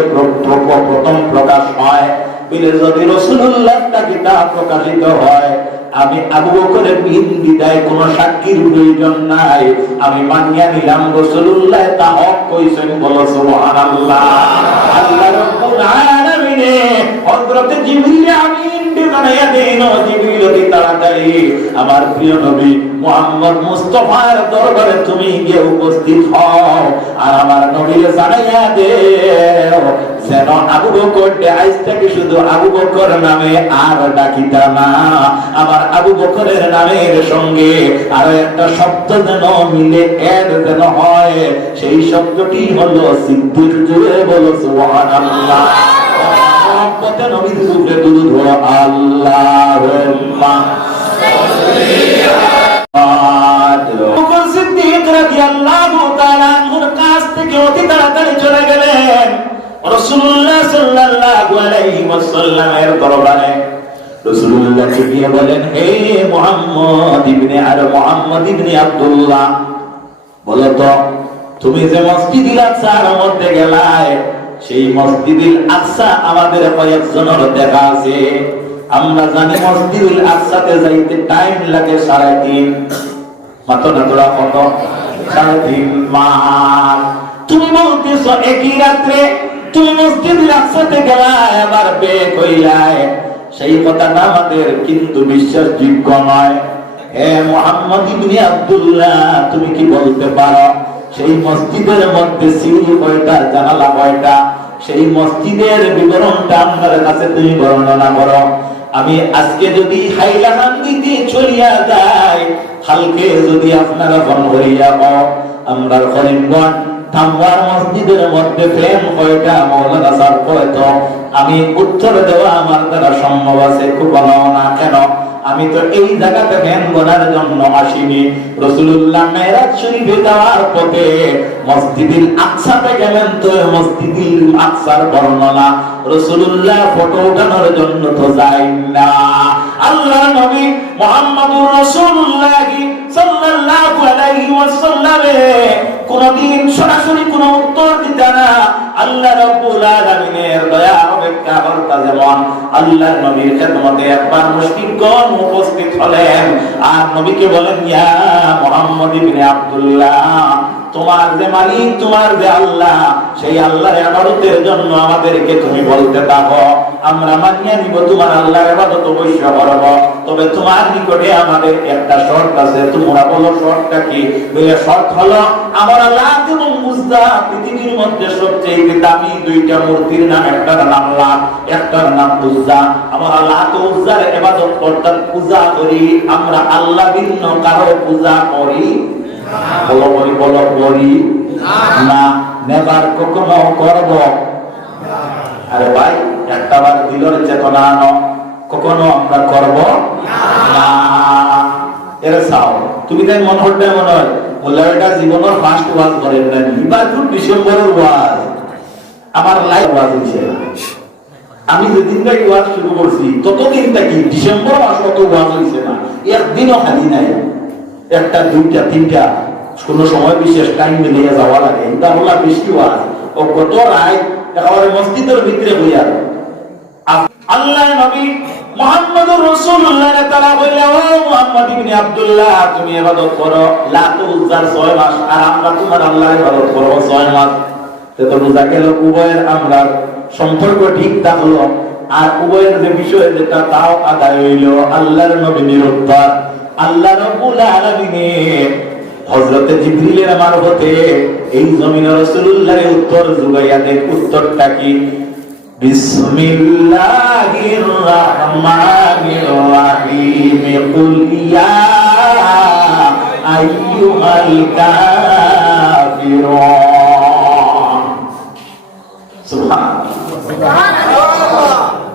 প্রথম প্রকাশ হয়। বলে যদি রাসূলুল্লাহটা কিতাব প্রকাশিত হয়, আমি আবু বকরের বিদায় কোন সাক্ষীর প্রয়োজন নাই, আমি মানিয়া নিলাম রাসূলুল্লাহ তা হক কইছেন। বলো সুবহানাল্লাহ। আল্লাহ রাব্বুল আলামিন হযরত জিবরিল আমিন কে বানায়া দেন। জিবরিল অতি তাড়াতাড়ি আমার প্রিয় নবী মুহাম্মদ মুস্তাফার দরবারে তুমি গিয়ে উপস্থিত হও আর আমার নবীকে জানাইয়া দেও যেন আবু বকর আজ থেকে শুধু আবু বকর নামে আর ডাকিতা না, আমার আবু বকরের নামের সঙ্গে আরো একটা শব্দ যেন মিলে এর যেন হয়, সেই শব্দটি হলো সিদ্দিক। জুড়ে বলো সুবহানাল্লাহ। মহব্বতে নবীর উপরে দুরূদ পড়ো আল্লাহুম্মা সাল্লি আলা বকর সিদ্দিক রাদিয়াল্লাহু তাআলা আনহুর কাছ থেকে অতি তাড়াতাড়ি চলে গেলেন রাসূলুল্লাহ সাল্লাল্লাহু আলাইহি ওয়াসাল্লামের দরবারে। রাসূলুল্লাহ গিয়ে বলেন, হে মুহাম্মদ ইবনে আব্দুল্লাহ, বলো তো তুমি যে মসজিদুল আকসার মধ্যে গেলায়, সেই মসজিদুল আকসা আমাদের কয়েকজনের দেখা আছে। আমরা জানি মসজিদুল আকসাতে যাইতে টাইম লাগে 3.5 মাত্র না, তোরা কত 3.5 মাস। তুমি বলতেছো একই রাত্রে তুমি মসজিদুল আকসাতে গেলায় আবার বের হইলায়, সেই কথাটা আমাদের কিন্তু বিশ্বাসযোগ্য নয়। হে মুহাম্মদ ইবনে আব্দুল্লাহ, তুমি কি বলতে পারো সেই মসজিদের মধ্যে সিঁড়ি কয়টা, জানালা কয়টা, সেই মসজিদের বিবরণটা আপনার কাছে তুমি বর্ণনা করো। আমি আজকে যদি হাইলাকান্দিতে চলিয়া যাই, কালকে যদি আপনারা ফোন করিয়া পাও আমরা করিমগঞ্জ থামওয়ার মসজিদের মধ্যে ফ্রেম কয়টা, মাওলানা স্যার কয়তো, আমি উত্তর দেওয়া আমার দ্বারা সম্ভব আছে খুব না। কেন? আমি তো এই জায়গাতে ধ্যান করার জন্য আসিনি। রাসূলুল্লাহ মেরাজ শরীফে যাওয়ার পথে মসজিদুল আকসাতে গেলেন, তো মসজিদুল আকসার বর্ণনা রাসূলুল্লাহ ফটো ওঠানোর জন্য তো যাই না। আল্লাহর নবী মুহাম্মদুর রাসূলুল্লাহ সাল্লাল্লাহু আলাইহি ওয়াসাল্লাম কোনদিন সরাসরি কোনো উত্তর দিতে না। আল্লাহ রাব্বুল আলামিনের দয়া অপেক্ষা করতে যেমন আল্লাহর নবীর খেদমতে একবার মুশরিকগণ উপস্থিত হলেন আর নবীকে বলেন, ইয়া মুহাম্মদ ইবনে আব্দুল্লাহ, তোমার যে মালিক, তোমার যে আল্লাহ, সেই আল্লাহর ইবাদতের জন্য আমাদেরকে তুমি বলতে থাকো, আমরা মানিয়ে নিব তোমার আল্লাহর ইবাদত অবশ্য করব, তবে তোমার নিকটে আমাদের একটা শর্ত আছে। তোমরা বলো শর্তটা কি? বলে শর্ত হলো আমরা লাত এবং উজ্জা পৃথিবীর মধ্যে সবচেয়ে দামি দুইটা মূর্তির নাম, একটার নাম লাত, একটার নাম উজ্জা। আমরা লাত ও উজ্জার ইবাদত অর্থাৎ পূজা করি, আমরা আল্লাহ ভিন্ন কারো পূজা করি বলো বলি বলো করি না, নেবার কখনো করব। আরে ভাই একটা বার দিলের চেতনা আনো, কখনো আমরা করব না। এর সাও তুমি তাই মন হচ্ছে মনে হয় বললে এটা জীবনের ফার্স্ট ওয়াজ করেন না, এবার খুব ডিসেম্বরের ওয়াজ আমার লাইভ ওয়াজ হয়েছে। আমি যেদিন থেকে ওয়াজ শুরু করছি ততদিন থেকে ডিসেম্বর মাস অত ওয়াজ হয়েছে না, একদিনও খালি নাই। একটা দুইটা তিনটা কোন সময় বিশেষ টাইম মিলিয়ে যাওয়া লাগে, এটা হলো বেশি ওয়াজ। ও কত রায় একেবারে মসজিদের ভিতরে হইয়া আল্লাহ নবী মুহাম্মদুর রাসূলুল্লাহ তাআলা বললেন, ও মুহাম্মদ ইবনে আব্দুল্লাহ, তুমি ইবাদত করো লাত ও উজ্জার 6 মাস, আর আমরা তোমার আল্লাহর ইবাদত করব 6 মাস। তো বুঝা গেল উভয়ের আমরা সম্পর্ক ঠিক থাকলো, আর উভয়ের যে বিষয় যেটা তাও আদায় হইল। আল্লাহর নবী নিরুত্তর। আল্লাহ রাব্বুল আলামিন হযরতে জিবরিলের মারফতে এই জমিনে রাসূলুল্লাহর উত্তর যুগাইয়া দেন। উত্তরটা কি? বিসমিল্লাহির রহমানির রহিম, কুল ইয়া আইয়ুহাল কাফিরুন। সুবহানাল্লাহ।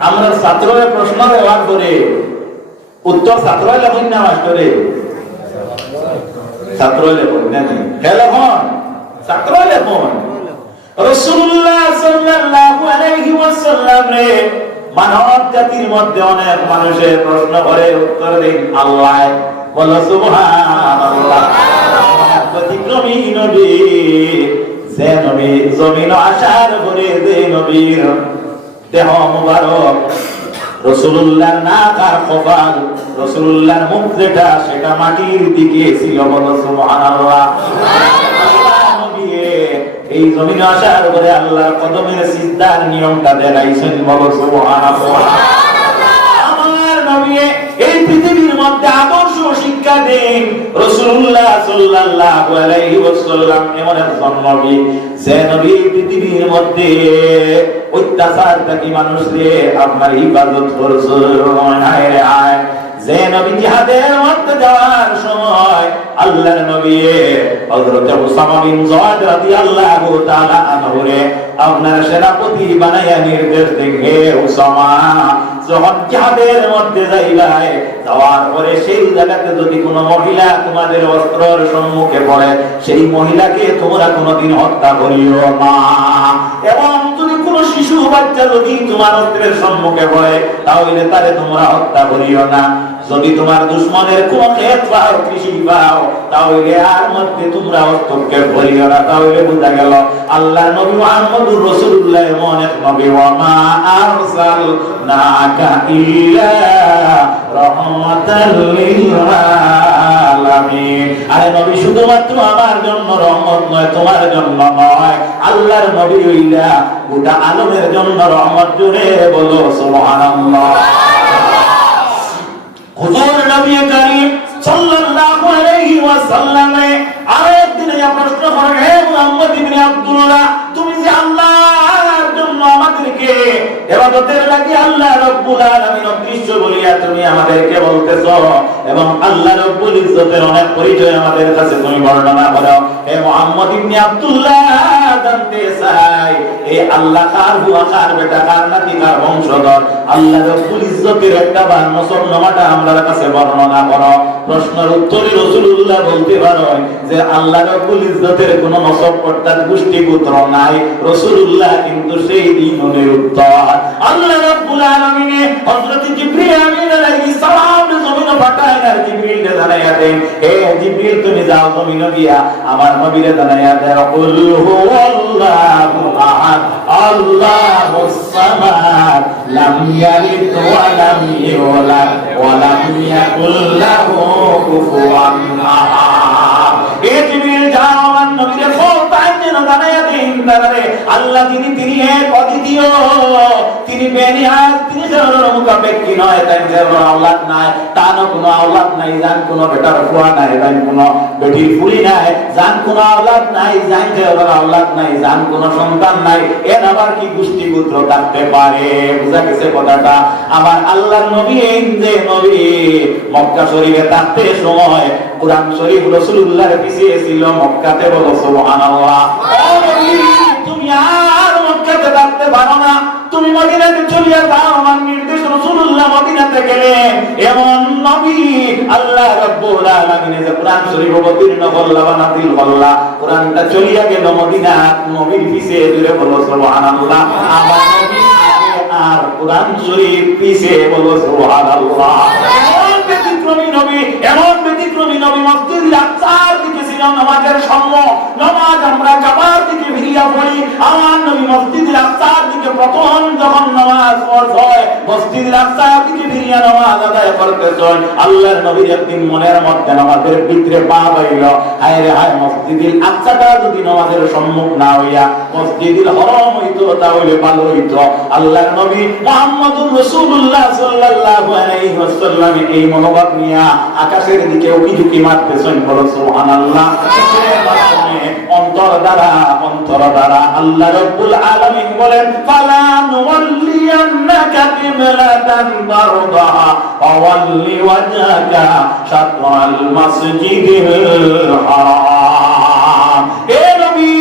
আমরা ছাত্ররা প্রশ্ন ব্যবহার করে উত্তর ছাত্ররা লেখেন না মাস্টারে, ছাত্ররা লেখেন না, লেখন ছাত্ররা লেখন। রাসূলুল্লাহ সাল্লাল্লাহু আলাইহি ওয়াসাল্লাম রে মানব জাতির মধ্যে অনেক মানুষের প্রশ্ন করে, উত্তর দেন আল্লাহ। বলো সুবহানাল্লাহ। ব্যতিক্রমী নবী, যে নবী জমিন আসার পরে যে নবীর দেহ মুবারক রাসূলুল্লাহর নাক আর কপাল, রাসূলুল্লাহর মুখ যেটা সেটা মাটির দিকে ছিল। বলো সুবহানাল্লাহ। এই জমিনে আসার পরে আল্লাহর কদমের সিজদার নিয়মটা দেখাইছেন। বলো সুবহানাল্লাহ। আমার নবী এই পৃথিবীর মধ্যে আদর্শ শিক্ষা দিন রাসূলুল্লাহ সাল্লাল্লাহু আলাইহি ওয়াসাল্লাম এমন একজন নবী যে নবী পৃথিবীর মধ্যে অত্যাচারকারী মানুষকে আপনার ইবাদত করছে আয় রে আয় যে নবী জিহাদের মধ্যে যাওয়ার সময় আল্লাহর নবী হযরত উসামা বিন যায়েদ রাদিয়াল্লাহু তাআলা আনহু রে আপনার সেনাপতি বানায়া নির্দেশ দেন হে উসামা যখন জিহাদের মধ্যে যাইবাই যাওয়ার পরে সেই জায়গাতে যদি কোনো মহিলা তোমাদের অস্ত্রের সম্মুখে পড়ে সেই মহিলাকে তোমরা কোনোদিন হত্যা করিও না এবং যদি কোনো শিশু বাচ্চা যদি তোমার অস্ত্রের সম্মুখে পড়ে তাহলে তারে তোমরা হত্যা করিও না যদি তোমার দুশমনের কোন ক্ষেত পাও কৃষি পাও তাহলে আর মধ্যে তোমরা হস্তক্ষেপ করিও না তাহলে বোঝা গেল আল্লাহর নবী মুহাম্মদুর রাসূলুল্লাহ এমন এক নবী ওয়া মা আরসালনাকা ইল্লা রাহমাতাল লিল আলামিন আরে নবী শুধুমাত্র আমার জন্য রহমত নয় তোমার জন্য নয় আল্লাহর নবী হইলা গোটা আলমের জন্য রহমত জুড়ে বলো সুবহানাল্লাহ হুজুর নবী করিম সাল্লাল্লাহু আলাইহি ওয়াসাল্লাম আরেকদিন প্রশ্ন করেন হে মুহাম্মদ ইবনে আব্দুল্লাহ তুমি যে আল্লাহর জন্য আমাদেরকে ইবাদতের লাগি আল্লাহ রাব্বুল আলামিন অদৃশ্য বলিয়া তুমি আমাদেরকে বলতেছো এবং আল্লাহ রাব্বুল ইজ্জতের অনেক পরিচয় আমাদের কাছে তুমি বর্ণনা করো হে মুহাম্মদ ইবনে আব্দুল্লাহ জানতে চাই এই আল্লাহ কার বুয়া কার বেটা কার নাতি কার বংশধর আল্লাহ রাব্বুল ইজ্জতের একটা বার মুসলমানটা আমাদের কাছে বর্ণনা করো প্রশ্নের উত্তরে রাসূলুল্লাহ বলতে পারেন যে আল্লাহ রাব্বুল ইজ্জতের কোনো নসব অর্থাৎ গোষ্ঠী গোত্র নাই রাসূলুল্লাহ কিন্তু সেই দিনের উত্তর আল্লাহ রাব্বুল আলামিন হযরত জিবরিল আমিন আলাইহিস সালাম জমিনে পাঠায় আর জিবরিল জানায়া দেন হে জিবরিল তুমি যাও জমিনে গিয়া আমার নবীরে জানায়া দাও কুল হুয়াল্লাহু আহাদ আল্লাহুস সামাদ লাম ইয়ালিদ ওয়া লাম ইউলাদ ওয়া লাম ইয়াকুল লাহু কুফুয়ান আহাদ হে জিবরিল যাও আমার নবীরে তাই যেন জানায়া দেন তারে আল্লাহ তিনি এক অদ্বিতীয় তিনি বেনিয়াজ তিনি যেন মুকাবেকি নয় তাই যেন আওলাদ নাই তার কোনো আওলাদ নাই জান কোনো বেটার ফুয়া নাই তাই কোনো বেটির ফুলি নাই জান কোনো আওলাদ নাই জান যেন আওলাদ নাই জান কোনো সন্তান নাই এর আবার কি গোষ্ঠী গোত্র থাকতে পারে বুঝা গেছে কথাটা আমার আল্লাহর নবী এই যে নবী মক্কা শরীফে থাকতে সময় কুরআন শরীফ রাসূলুল্লাহর পিছে ছিল মক্কাতে বলো সুবহানাল্লাহ ও নবী তুমি আর মক্কাতে থাকতে পারো না তুমি মদিনাতে চলে যাও আমার নির্দেশ রাসূলুল্লাহ মদিনাতে গেলেন এমন নবী আল্লাহ রাব্বুল আলামিন যে কুরআন শরীফ অবতীর্ণ করলা বা নাযিল করলা কুরআনটা চলিয়া গেল মদিনা নবীর পিছে দূরে বলো সুবহানাল্লাহ আমার নবী আর কুরআন শরীফ পিছে বলো সুবহানাল্লাহ এমন ব্যতিক্রমী নবী মসজিদুল আকসার দিকে ছিল নামাজের সময় নামাজ আমরা কাবার দিকে ভিড়িয়া পড়ি আমার নবী মসজিদুল আকসার দিকে প্রথম যখন নামাজ ফরজ হয় মসজিদুল আকসার দিকে ভিড়িয়া নামাজ আদায় করতেছেন আল্লাহর নবীর একদিন মনের মধ্যে নামাজের ভিতরে পা বাইল হায় রে হায় মসজিদুল আকসাটা যদি নামাজের সম্মুখ না হইয়া মসজিদুল হরম হইতো তাহলে ভালো হইতো আল্লাহর নবী মুহাম্মদুর রাসূলুল্লাহ সাল্লাল্লাহু আলাইহি ওয়াসাল্লাম এই মনোভাব নিয়ে আকাশের দিকে উকি ঝুঁকি মারতেছেন বলো সুবহানাল্লাহ অন্তর দ্বারা আল্লাহ রাব্বুল আলামিন বলেন ফালা নুওয়াল্লিয়ান্নাকা কিবলাতান তারদাহা ওয়াল্লি ওয়াজহাকা শাতরাল মাসজিদিল হারাম হে নবী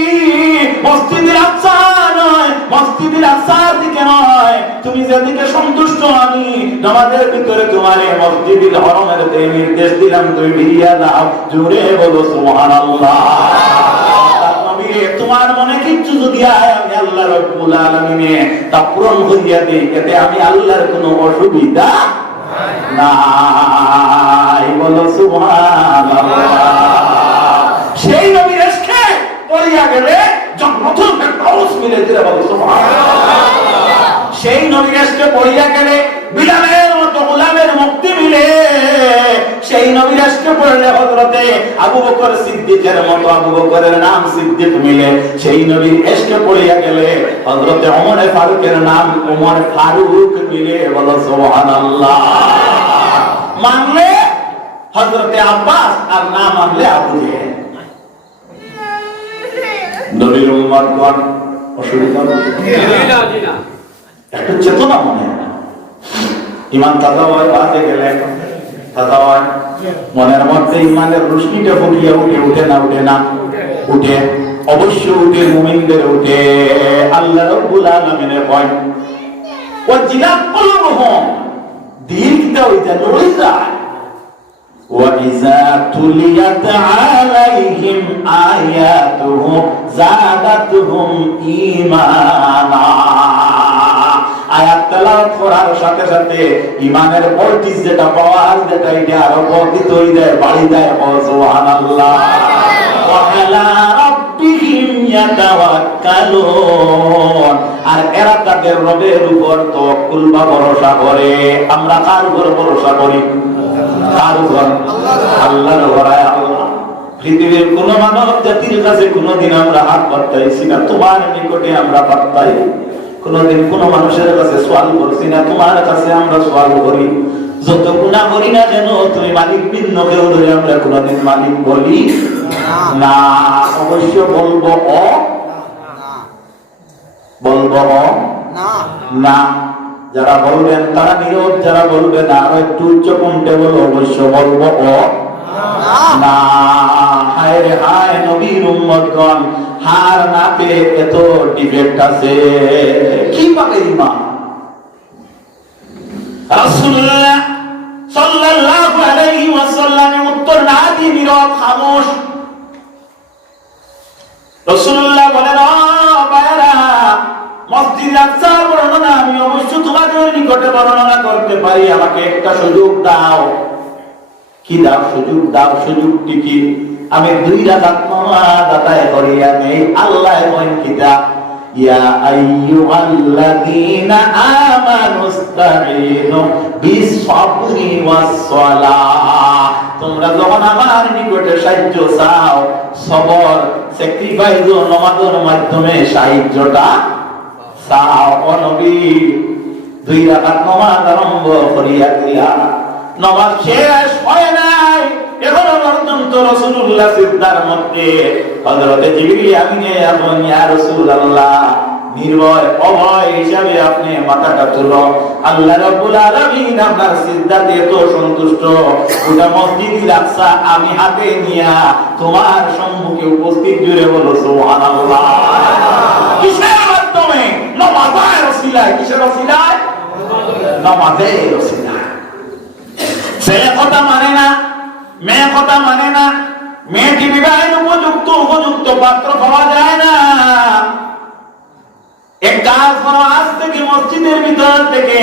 মসজিদুল আকসা নয় মসজিদুল আকসার দিকে নয় তুমি যেদিকে সন্তুষ্ট আমি নামাজের ভিতরে তোমারে মসজিদুল হরমের নির্দেশ দিলাম তুমি ভিড়িয়া দাও জোরে বলো সুবহানাল্লাহ তোমার মনে কিচ্ছু যদি আয় আমি আল্লাহ রাব্বুল আলামিনে তা পূরণ করিয়া দেই এতে আমি আল্লাহর কোনো অসুবিধা নাই বলো সুবহানাল্লাহ সেই নবীর ইশকে পড়িয়া গেলে জান্নাতুল ফেরদাউস মিলে দিলে বলো সুবহানাল্লাহ সেই নবীর ইশকে পড়িয়া গেলে বিলালের মতো গোলামের মুক্তি মিলে সেই নবীর ইশকে পড়লে হযরতে আবু বকর সিদ্দিকের মতো আবু বকরের নাম সিদ্দিক মিলে সেই নবীর ইশকে পড়িয়া গেলে হযরতে ওমর ফারুকের নাম ওমর ফারুক মিলে বলো সুবহানাল্লাহ মানলে হযরতে আব্বাস আর না মানলে আবু জেহেল। নবীর উম্মতগণ অসুবিধা একটু চেতনা মনে হয়, ইমান তাজা হয়, বাজে গেলে তাজা হয়, মনের মধ্যে ইমানের রশ্মিটা ফুটিয়ে উঠে না উঠে না উঠে, অবশ্য উঠে, মুমিনদের উঠে। আল্লাহ রাব্বুল আলামিনের ভয় ওয়াজিলাত কুলুবুহুম, দিলটা ওইটা নড়ে যায়। وَإِذَا تُلِيَتْ عَلَيْهِمْ آيَاتُهُ زَادَتْهُمْ إِيمَانًا। আয়াত তেলাওয়াত করার সাথে সাথে ঈমানের ভোল্টেজ যেটা, পাওয়ার যেটা, এটা আরো বর্ধিত হয়ে যায়, বাড়ি যায়। সুবহানাল্লাহ। ওয়া আলা রাব্বিহিম ইয়াতাওয়াক্কালুন, আর এরা তাদের রবের উপর তাওয়াক্কুল বা ভরসা করে। আমরা কার উপর ভরসা করি? আল্লাহর উপর। আল্লাহ পৃথিবীর কোন মানব জাতির কাছে কোনদিন আমরা হাত পাতাইছি না, তোমার নিকটে আমরা পাতাই। কোনদিন কোন মানুষের কাছে সওয়াল করছি না, তোমার কাছে আমরা সওয়াল করি। যত গুনাহ করি না যেন তুমি মালিক ভিন্ন কেউ ধরে আমরা কোনদিন মালিক বলি না। অবশ্য বলবো না। যারা বলবেন তারা নীরব, যারা বলবে না আরো একটু উচ্চ কণ্ঠে বলো, অবশ্য বলবো না। হায় রে হায়, নবীর উম্মতগণ হার না পেয়ে এত ডিফেক্ট আছে, কি পাবে ঈমান? রাসূলুল্লাহ সাল্লাল্লাহু আলাইহি ওয়াসাল্লাম উত্তর না দিয়ে নীরব, খামোশ। রাসূলুল্লাহ বলেন, ও ভাইরা, মসজিদে আকসার বর্ণনা আমি অবশ্য তোমাদের নিকটে বর্ণনা করতে পারি, আমাকে একটা সুযোগ দাও। কি দাও? সুযোগ দাও। সুযোগটি কি? আমি 2 রাকাত নামাজ আদায় করিয়া নেই। আল্লাহ বলেন কিতা, ইয়া আইয়ুহাল্লাযীনা আমানুস্তাঈনু বিস-সাবরি ওয়াস-সালাহ। তোমরা যখন আমার নিকটে সাহায্য চাও, সবর, স্যাক্রিফাইস ও নামাজের মাধ্যমে সাহায্যটা চাও। ও নবী, 2 রাকাত নামাজ আরম্ভ করিয়া দিয়া, নামাজ শেষ হয় নাই এখনো পর্যন্ত রাসূলুল্লাহ সিজদার মধ্যে। হযরতে জিবরিল আমিনে আপনি, ইয়া রাসূলুল্লাহ, নির্ভয় অভয় হিসাবে আপনি মাথাটা তুলো। আল্লাহ রাব্বুল আলামিন আপনার সিজদাতে এত সন্তুষ্ট, ওটা মসজিদুল আকসা আমি হাতে নিয়া তোমার সম্মুখে উপস্থিত। জুড়ে বলো সুবহানাল্লাহ। কিসের মাধ্যমে? নামাজের ওসিলায়। কিসের ওসিলায়? নামাজের ওসিলায়। ছেলে কথা মানে না, মেয়ে কথা মানে না, মেয়েটি বিবাহের উপযুক্ত পাত্র পাওয়া যায় না। এক কাজ করো, আজ থেকে মসজিদের ভিতর থেকে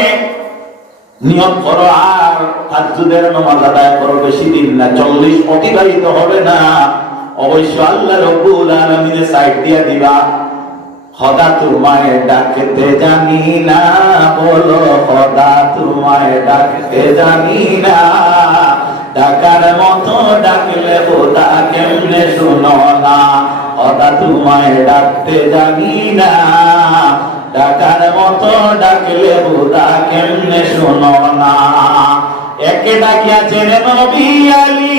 নিয়ত করো আর তাহাজ্জুদের নামাজ আদায় করো। বেশি দিন না, 40 অতিবাহিত হবে না, অবশ্য আল্লাহ রাব্বুল আলামিনের সাইড দিয়া দিবা। খোদা তোমায় ডাকতে জানি না, বলো খোদা তোমায় ডাকতে জানি না, ডাকার মতো ডাকলে খোদা কেমনে শুনো না। খোদা তোমায় ডাকতে জানি না, ডাকার মতো ডাকলে খোদা কেমনে শুনো না। একে ডাকিয়াছেন নবী আলী,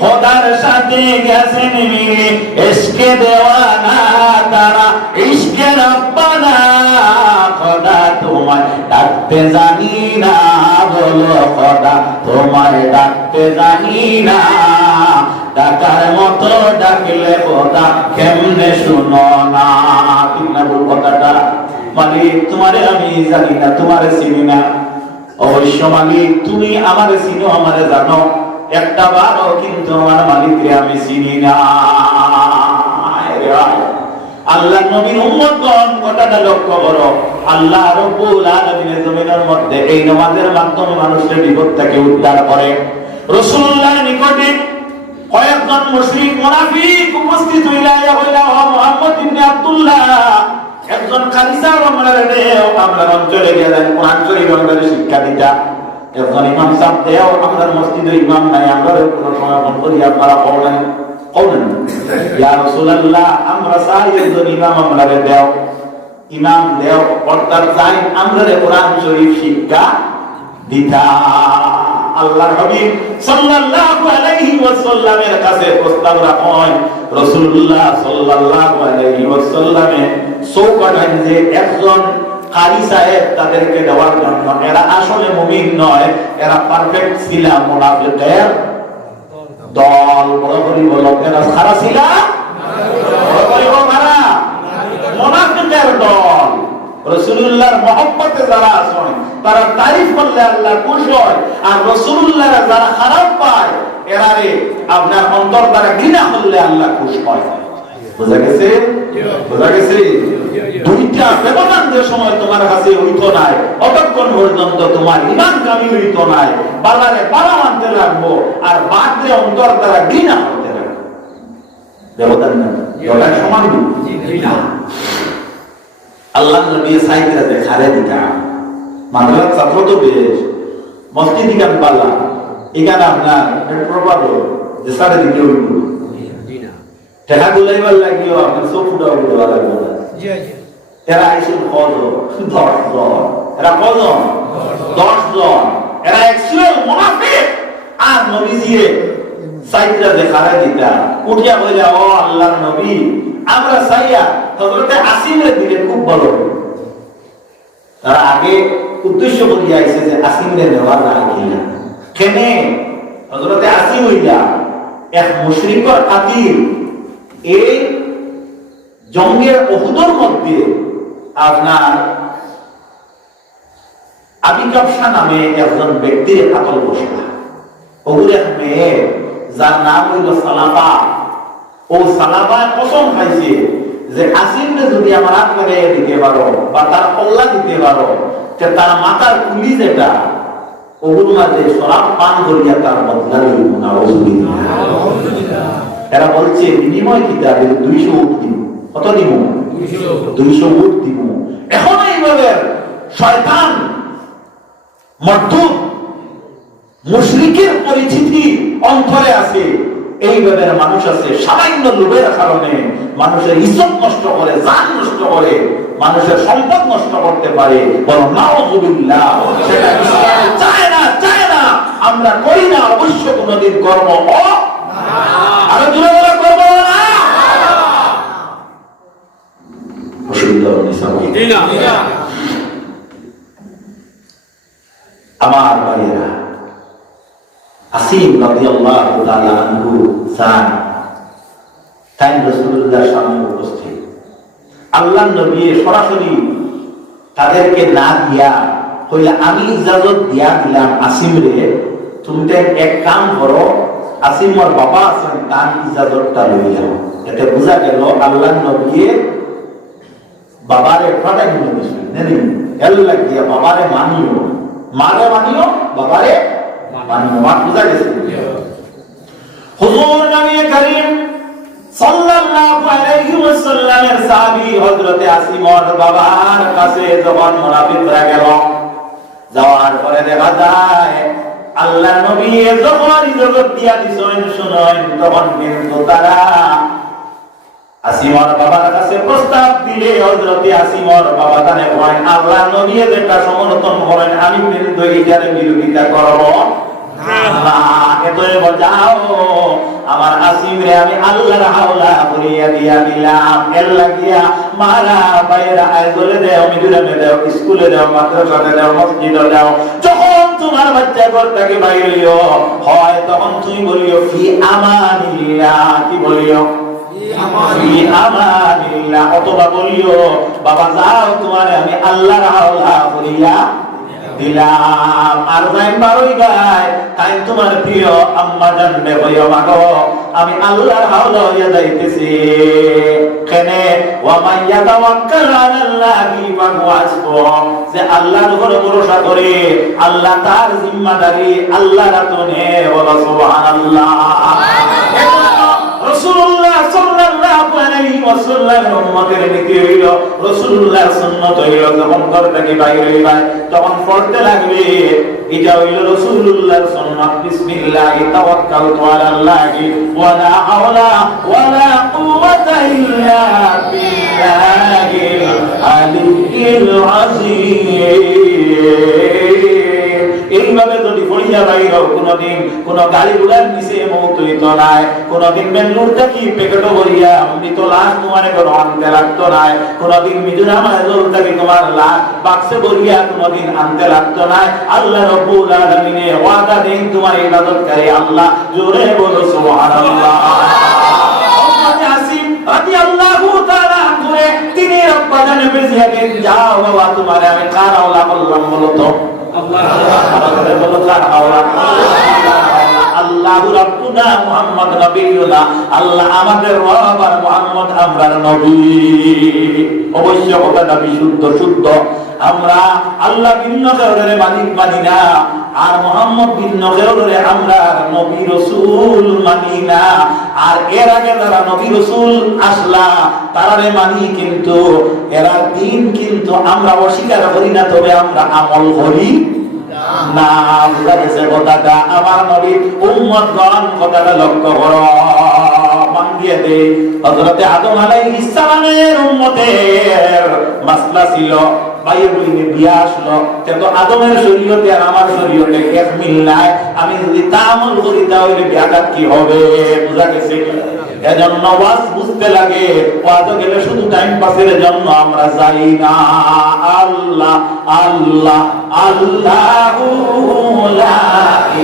খোদার সাথে গেছেন মিলে, ইশকে দেওয়ানা তারা, ইশকে রব্বানা। খোদা তোমায় ডাকতে জানি না, বলো খোদা তোমায় ডাকতে জানি না, ডাকার মতো ডাকলে খোদা কেমনে শুনো না। ঠিক না বল কথাটা? মালিক তোমারে আমি জানি না, তোমারে চিনি না। অবশ্য মালিক তুমি আমারে চিনো, আমারে জানো, একটা বারও কিন্তু আমার মালিককে আমি চিনি না। আল্লাহ নবীর উম্মতগণ কথাটা লক্ষ্য করো। আল্লাহ রাব্বুল আলামিনের জমিনের মধ্যে এই নামাজের মাধ্যমে মানুষের বিপদ থেকে উদ্ধার করে। রাসূলুল্লাহর নিকটে কয়েকজন মুশরিক মুনাফিক উপস্থিত হইলা মুহাম্মদ ইবনে আব্দুল্লাহ, একজন খালিসা আমরা অঞ্চলে গেলেন, কোরআন শরীফ আমাদের শিক্ষা দিতা। এখন ইমাম সাহেব দেও, আমরা মসজিদে ইমাম নাই, আমরা কোনো সময় ফোন করি, আপনারা পড়লেন ইয়া রাসূলুল্লাহ, আমরা চাই একজন ইমাম আমরা দেও, ইমাম দেও, অর্থাৎ চাই আমরা কোরআন শরীফ শিক্ষা দিতা। আল্লাহর হাবিব সাল্লাল্লাহু আলাইহি ওয়াসাল্লামের কাছে প্রস্তাব রাখেন। রাসূলুল্লাহ সাল্লাল্লাহু আলাইহি ওয়াসাল্লামে চৌকাঠায় যে একজন কারি সাহেব তাদেরকে দেওয়ার জন্য, এরা আসলে মুমিন নয়, এরা পারফেক্ট ছিল মুনাফিকের দল। বড় করে বলো, এরা সারা ছিল মুনাফিকের দল। রাসূলুল্লাহর মহব্বতে যারা আছেন তারা তারিফ করলে আল্লাহ খুশি হয়, আর রাসূলুল্লাহর যারা খারাপ পায় এরারে আপনার অন্তর দ্বারা ঘৃণা করলে আল্লাহ খুশি হয়। বুঝা গেছে? বুঝা গেছে? দুইটা ব্যবধান যে সময় তোমার কাছে হইত নাই, অতক্ষণ পর্যন্ত তোমার ঈমান কামি হইত নাই। বালারে বালা মানতে লাগবো আর বাদে অন্তর দ্বারা ঘৃণা করতে লাগবো। ব্যবধান না, ওটা সমান না। আল্লাহ নবী সাইকেলে দেখারে দিতা মাদ্রাসা ছাত্র তো বেশ মসজিদ দিকান পাল্লা এখানে আপনার প্রভাব যে সাড়ে দিকে হইব টাকা গুলাইবার লাগিও আপনার সব ফুটা উঠে লাগবে না। এরা আইসুল কজন? 10 জন। এরা কজন? 10 জন। এরা অ্যাকচুয়াল মুনাফিক। আর নবীজিয়ে সাইকেলে দেখারে দিতা উঠিয়া কইলা, ও আল্লাহর নবী, আমরা চাইয়া হযরতে আসিমের দিকে খুব ভালো। তারা আগে উদ্দেশ্য করে আইছে যে আসিমের নেওয়ার রাখি না কেনে। হযরতে আসিম হইলা এক মুশরিকের খাতির এই জঙ্গের উহুদের মধ্যে আপনার আবি কাবসা নামে একজন ব্যক্তির কাতল বসলা। ওগুলো এক মেয়ে যার নাম হইল সালাবা। ও সালাবা কসম খাইছে যে আসিমকে যদি আমার হাত লাগাইয়া দিতে পারো বা তার কল্লা দিতে পারো, তার মাথার কুলি যেটা ওগুলো মাঝে শরাব পান করিয়া তার বদলা লইব না। এরা বলছে বিনিময় কিতাবে 200 উট দিব। কত দিব? 200 উট দিব। এখন এইভাবে শয়তান মর্দুদ মুশরিকের পরিচিতি অন্তরে আছে। এইভাবে মানুষ আছে সামান্য লোভের কারণে মানুষের ইজ্জত নষ্ট করে, জান নষ্ট করে, মানুষের সম্পদ নষ্ট করতে পারে। বলো নাউযুবিল্লাহ। সেটা ইসলাম চায় না, চায় না, আমরা করি না, অবশ্য কোনদিন কর্ম ও আর জোরে বলে করব না। অসুবিধা নেই না। আমার ভাইয়েরা, আসিম রাদিয়াল্লাহু তাআলা আনহু সান তাই রাসূলুল্লাহর সামনে উপস্থিত। আল্লাহর নবী সরাসরি তাদেরকে না দিয়া কইলা, আমি ইজাজত দিয়া দিলাম আসিমরে, তুমি তো এক কাম করো, আসিমর বাবা আছেন তার ইজাজতটা লই যাও। এতে বোঝা গেল আল্লাহর নবী বাবারে ফাটাই দিয়েছেন, নেনি আল্লাহ দিয়া বাবারে মানিও, মারে মানিও, বাবারে মানিও। মা বোঝা গেছে? হুজুর নবী করিম সাল্লাল্লাহু আলাইহি ওয়াসাল্লামের সাহাবী হযরতে আসিমর বাবার কাছে যখন মুনাফিকরা গেল, যাওয়ার পরে দেখা যায় আল্লাহ নবী যখন ইজাজত দিয়া দিছেন শুনেন, তখন কিন্তু তারা আসিমর বাবার কাছে প্রস্তাব দিলে হযরতে আসিমর বাবা তানে করেন, আল্লাহ নবী যেটা সমর্থন করেন আমি কিন্তু এটার বিরোধিতা করব না। এতই বাজাও আমার আসিমরে আমি আল্লাহর হাওলা করিয়া দিয়া দিলাম। এর লাগিয়া মারা বাইরা আইজলে দেও, মিদুরামে দেও, স্কুলে দেও, মাদ্রাসাতে দেও, মসজিদে দেও। যখন তোমার বাচ্চা ঘর থেকে বাইরে হইও হয় তখন তুমি বলিও ফি আমানিল্লাহ। কি বলিও? ফি আমানিল্লাহ। অথবা বলিও বাবা যাও তোমারে আমি আল্লাহর হাওলা করিয়া দিলাম। আর যাই বারোই গায় তাই তোমার প্রিয় আম্মা জানবে হইও মাগো আমি আল্লাহর হাওলা হইয়া যাইতেছি। কেনে ওয়া মান ইয়াতাওয়াক্কাল আলাল্লাহি ফাহুয়া হাসবুহ। যে আল্লাহর উপরে ভরসা করে আল্লাহ তার জিম্মাদারি আল্লাহ রাতনে। বলো সুবহানাল্লাহ। রাসূলুল্লাহ সাল্লাল্লাহু আলাইহি ওয়াসাল্লামের উম্মতের নীতি হইল, রাসূলুল্লাহর সুন্নাত হইল, যখন ঘর থেকে বাইরে হইবা তখন পড়তে লাগবে এটা হইল রাসূলুল্লাহর সুন্নাত। বিসমিল্লাহি তাওয়াক্কালতু আলাল্লাহি ওয়া লা হাওলা ওয়া লা কুওয়াতা ইল্লা বিল্লাহিল আলিয়্যিল আযীম। এইভাবে যদি পড়িয়া কইরা বাইরও, কোনদিন কোন গাড়ি ঘোড়ার নিচে মৌতইত নাই, কোনদিন বেঙ্গলুর থেকে পেকেটও ভরিয়া মৃত লাশ তোমার ঘর আনতে লাগতো নাই, কোনদিন মিজোরাম আজল থেকে তোমার লাশ বাক্সে ভরিয়া কোনদিন আনতে লাগতো নাই। আল্লাহ রাব্বুল আলামিনে ওয়াদা দেন তোমার ইবাদতকারী আল্লাহ, জোরে বলো সুবহানাল্লাহ। আসিম রাদিয়াল্লাহু তাআলা করে তিনি রব্বা জানে বেজিয়া দেন, যাও বাবা তোমারে আমি কার আওলা বললাম বলো তো আল্লাহ, বলো কার আওলা? আল্লাহু রাব্বুনা মুহাম্মদ নবিয়ুনা, আল্লাহ আমাদের রব আর মুহাম্মদ আমরার নবী। অবশ্য কথাটা বিশুদ্ধ শুদ্ধ। আমরা আল্লাহ ভিন্ন কাউরে মালিক মানি না, আর মুহাম্মদ ভিন্ন কাউরে আমরা নবী রাসূল মানি না। আর এর আগে যারা নবী রাসূল আসলা তারারে মানি, কিন্তু এরা দিন কিন্তু আমরা অস্বীকার করি না, তবে আমরা আমল করি না। বুঝা গেছে কথাটা? আমার নবীর উম্মতগণ কথাটা লক্ষ্য করো, মান দিয়ে দে। হযরতে আদম আলাইহিস সালামের উম্মতের মাসলা ছিল, ভাইয়ের বইনে বিয়া আসলো, কিন্তু আদমের শরীয়তে আর আমার শরীয়তে এক মিল নাই। আমি যদি তা আমল করি তাহলে বিয়াটা কি হবে? বুঝা গেছে? এজন্য ওয়াজ বুঝতে লাগে, ওয়াজ গেলে শুধু টাইম পাসের জন্য আমরা যাই না। আল্লাহ আল্লাহ আল্লাহু লা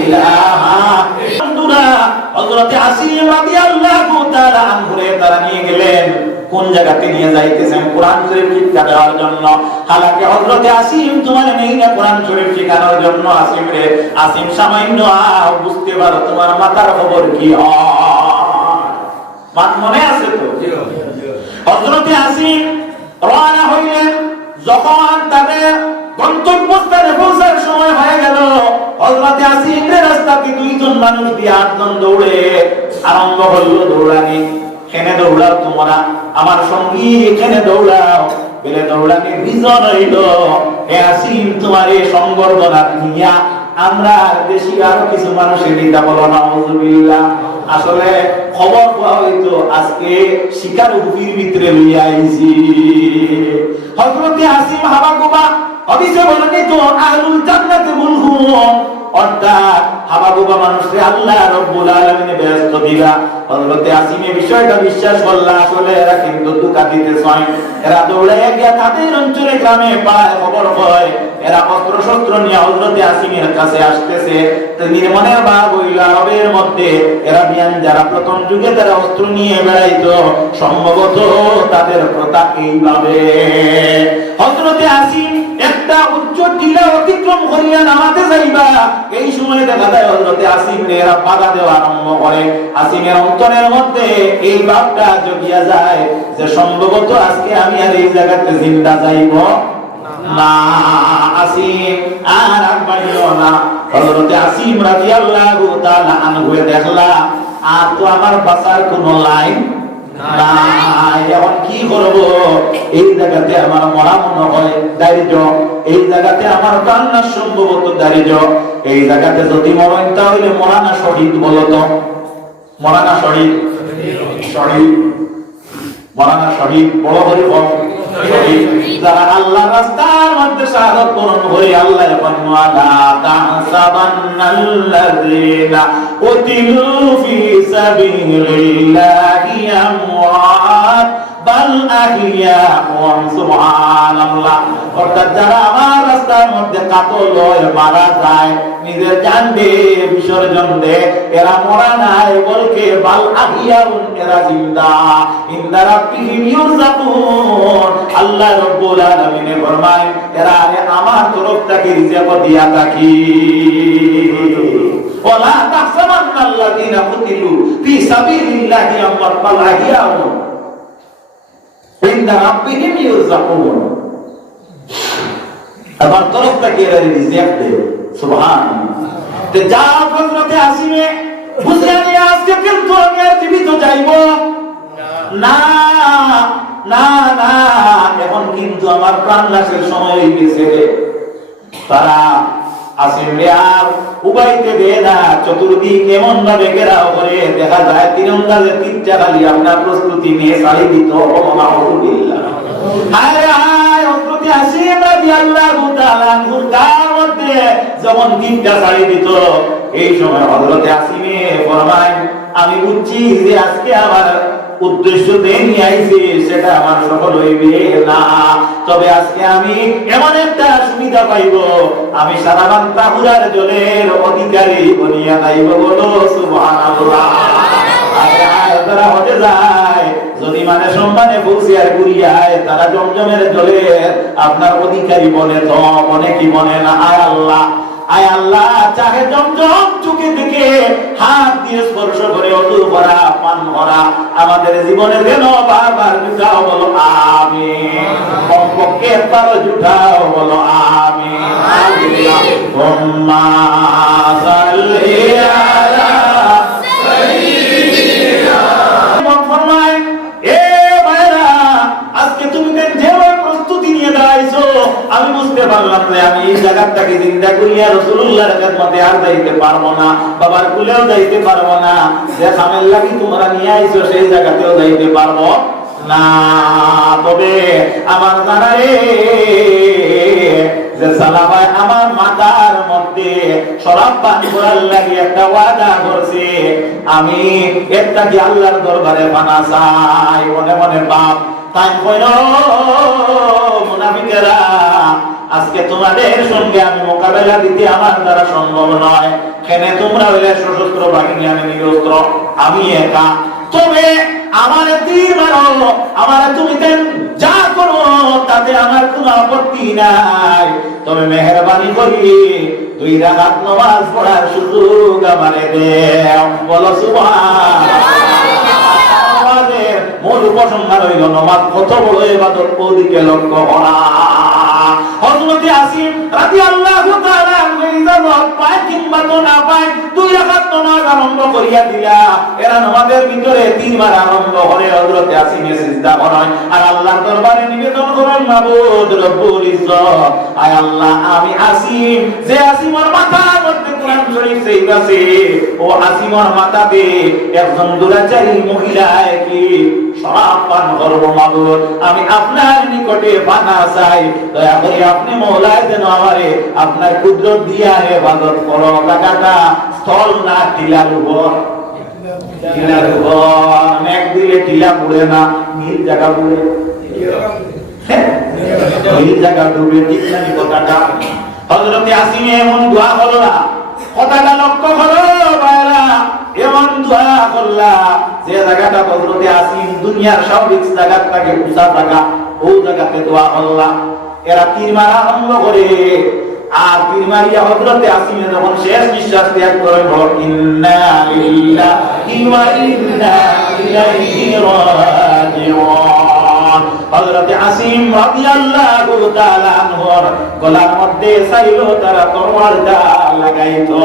ইলাহা ইল্লাল্লাহ। হযরতে আসিম রাদিয়াল্লাহু তাআলা আনহুরে তারা নিয়ে গেলেন। কোন জায়গাতে নিয়ে যাইতেছেন? কোরআন শরীফ শিক্ষা দেওয়ার জন্য। হালাকে হযরতে আসিম তোমার নেই না কোরআন শরীফ শেখানোর জন্য। আসিম রে, আসিম সামান্য বুঝতে পারো তোমার মাথার খবর কি মনে আছে তো? হযরতে আসিম রওনা হইলেন। যখন তাদের গন্তব্যস্থানে পৌঁছার সময় হয়ে গেল, হযরতে আসিমের রাস্তাতে দুইজন মানুষ দিয়ে 8 জন দৌড়ে আরম্ভ হলো দৌড়ানি। এখানে দৌড়াও তোমরা, আমার সঙ্গী এখানে দৌড়াও। বেলে দৌড়ানি বিজন হইল। হে আসিম, তোমার এই সংবর্ধনা নিয়া আমরা দেশি আরো কিছু মানুষের দিকে বলো নাউযুবিল্লাহ। আসলে খবর পাওয়া হইতো আজকে শিকার হুফির ভিতরে লইয়া আইছি। হযরতে আসিম হাবাগুবা হাদিসে বর্ণিত আহলুল জান্নাতে মুলহুম, অর্থাৎ হাবাগুবা মানুষকে আল্লাহ রাব্বুল আলামিন ব্যস্ত দিলা। হযরতে আসিমে বিষয়টা বিশ্বাস করলা, আসলে এরা কিন্তু ধোঁকা দিতে চায়। এরা দৌড়ে গিয়া তাদের অঞ্চলে গ্রামে পায় খবর হয় এরা অস্ত্র শস্ত্র নিয়ে হযরতে আসিমের কাছে আসতেছে। তিনি মনে ভাব হইল আরবের মধ্যে এরা বিয়ান যারা প্রথম যুগে তারা অস্ত্র নিয়ে বেড়াইতো, সম্ভবত তাদের প্রথা এইভাবে। হযরতে আসিম একটা উচ্চ টিলা অতিক্রম করিয়া নামাতে যাইবা, এই সময় দেখা যায় হযরতে আসিমরে এরা বাধা দেওয়া আরম্ভ করে। আসিমের অন্তরের মধ্যে এই ভাবটা জগিয়া যায় যে সম্ভবত আজকে আমি আর এই জায়গাতে জিন্দা যাইব না। আসিম আর আগবাড়িল না। হযরতে আসিম রাদিয়াল্লাহু তাআলা আনহু দেখলা আর তো আমার বাঁচার কোনো লাইন নাই, এখন কি করব? এই জায়গাতে আমার মরা মনে হয় দারিদ্র, এই জায়গাতে আমার কান্না সম্ভবত দারিদ্র, এই জায়গাতে যদি মরেন তাহলে মরানা শহীদ বলতো, মরানা শহীদ, শহীদ মরানা শহীদ বড় করে যারা আল্লাহ রাস্তার মধ্যে শাহাদাত বরণ করে আল্লাহ এখন ওয়ালা তাহসাবান্নাল্লাযীনা কুতিলু ফি সাবিলিল্লাহি আমওয়াত বাল আহইয়াউন। সুবহানাল্লাহ। অর্থাৎ যারা আমার রাস্তার মধ্যে কাতল হয়ে মারা যায়, নিজের জান দিয়ে বিসর্জন দেয়, এরা মরা নাই, বলকে বাল আহইয়াউন, এরা জিন্দা। ইনদা রাব্বিহিম ইউরযাকুন। আল্লাহ রাব্বুল আলামিন ফরমায় এরা আমার তরফ থেকে রিজিক দিয়া থাকি। ওয়ালা তাহসাবান্নাল্লাযীনা কুতিলু ফি সাবিলিল্লাহি আমওয়াত বাল আহইয়াউন ইনদা রাব্বিহিম ইউরযাকুন। আমার তরফ থেকে এরা রিজিক দেয়। সুবহানাল্লাহ। তে যা হযরতে আসিমে বুঝলেন আজকে কিন্তু আমি আর জীবিত যাইব না, না না, এখন কিন্তু আমার প্রাণ নাশের সময় হয়ে গেছে। তারা আসিমরে আর উবাইতে দেয় না, চতুর্দিক এমন ভাবে ঘেরাও করে দেখা যায় তীরন্দাজের তীরটা খালি আপনার প্রস্তুতি নিয়ে সারি দিত। নাউযুবিল্লাহ। হায় হায়, হযরতে আসিম রাদিয়াল্লাহু তাআলা আনহুর গায়ের মধ্যে দিয়ে যখন দিনটা ছাড়িয়ে দিত, এই সময় হযরতে আসিমে ফরমায়, আমি বুঝছি যে আজকে আমার উদ্দেশ্য নিয়ে আইছে সেটা আমার সফল হইবে না, তবে আজকে আমি এমন একটা সুবিধা পাইব, আমি সারা বান্তাহুরার জলের অধিকারী বনিয়া যাইব। বলো সুবহানাল্লাহ। তারা হতে যায় যদি মানে সম্মানে বসে আর ঘুরিয়ায়, তারা জমজমের জলের আপনার অধিকারী বনে, তো বনে কি বনে না, আয় আল্লাহ, আয় আল্লাহ, চাহে জমজম চোখে দেখে হাত দিয়ে স্পর্শ করে অজু করা, পান করা আমাদের জীবনে যেন বারবার জুটাও। বলো আমিন। কমপক্ষে একবারও জুটাও। বলো আমিন। আল্লাহুম্মা সাল্লি আলা সাইয়্যিদিনা। ফরমায়, এ ভাইরা, আজকে তুমি যেভাবে প্রস্তুতি নিয়ে দাঁড়াইছো, আমি বুঝতে পারলাম যে আমি এই জায়গাটাকে জিন্দা করিয়া রাসূলুল্লাহর খেদমতে আর যাইতে পারবো না, বাবার কুলেও যাইতে পারবো না, যে খামের লাগি তোমরা নিয়ে আইছো সেই জায়গাতেও যাইতে পারবো না। তবে আমার জানারে যে সালামায় আমার মাথার মধ্যে শরাব পান করার লাগি একটা ওয়াদা করছে, আমি একটা কি আল্লাহর দরবারে পানা চাই। মনে মনে বাপ তাই কইল, মুনাফিকেরা, আজকে তোমাদের সঙ্গে আমি মোকাবেলা দিতে আমার দ্বারা সম্ভব নয়। কেন তোমরা হইলে সশস্ত্র বাহিনী, আমি নিরস্ত্র, আমি একা। তবে আমার তীর মারো, আমার তুমি যা করো তাতে আমার কোনো আপত্তি নাই, তবে মেহেরবানি করি 2 রাকাত নামাজ পড়ার সুযোগ আমারে দেও। বলো সুবহানাল্লাহ। মূল উপসংহার হইল নামাজ কত বড় ইবাদত, ওদিকে লক্ষ্য করা। হযরত আসিম রাদিয়াল্লাহু তাআলা ইজাজত পায় কিংবা তো না পায়, 2 রাকাত নামাজ আরম্ভ করিয়া দিলা। এরা নামাজের ভিতরে 3 বার আরম্ভ করে হযরত আসিমে সিজদা করেন আর আল্লাহর দরবারে নিবেদন করেন, মাবুদ রব্বুল ইজ্জত, আয় আল্লাহ, আমি আসিম, যে আসিমের মাথার মধ্যে কোরআন শরীফ সেই আছে, ও আসিমের মাথাতে একজন দুরাচারী মহিলায় কি শরাব পান করবো, মাবুদ, আমি আপনার নিকটে পানা চাই, দয়া করে আপনি মওলায় যেন আমারে আপনার কুদরত দিয়া ইবাদত করো। টাকাটা স্থল না টিলার উপর, টিলার উপর মেঘ দিলে টিলা পুড়ে না, নীল জায়গা পুড়ে, নীল জায়গা ডুবে, ঠিক না কথাটা? হযরত আসিমে এমন দোয়া হলো না, কথাটা লক্ষ্য করো ভাইরা, এমন দোয়া করলা যে জায়গাটা হযরত আসিম দুনিয়ার স্বাভাবিক জায়গাটাকে উঁচা জায়গা, ও জায়গাতে দোয়া করলা। এরা 3 মারা আরম্ভ করে, আর 3 মারিয়া হযরত আসিমে যখন শেষ নিঃশ্বাস ত্যাগ করে, ইন্না লিল্লাহি ওয়া ইন্না ইলাইহি রাজিউন, হযরত আসিম রাদিয়াল্লাহু তাআলা আনহুর গলার মধ্যে চাইলো তারা তরবারটা লাগাইতো।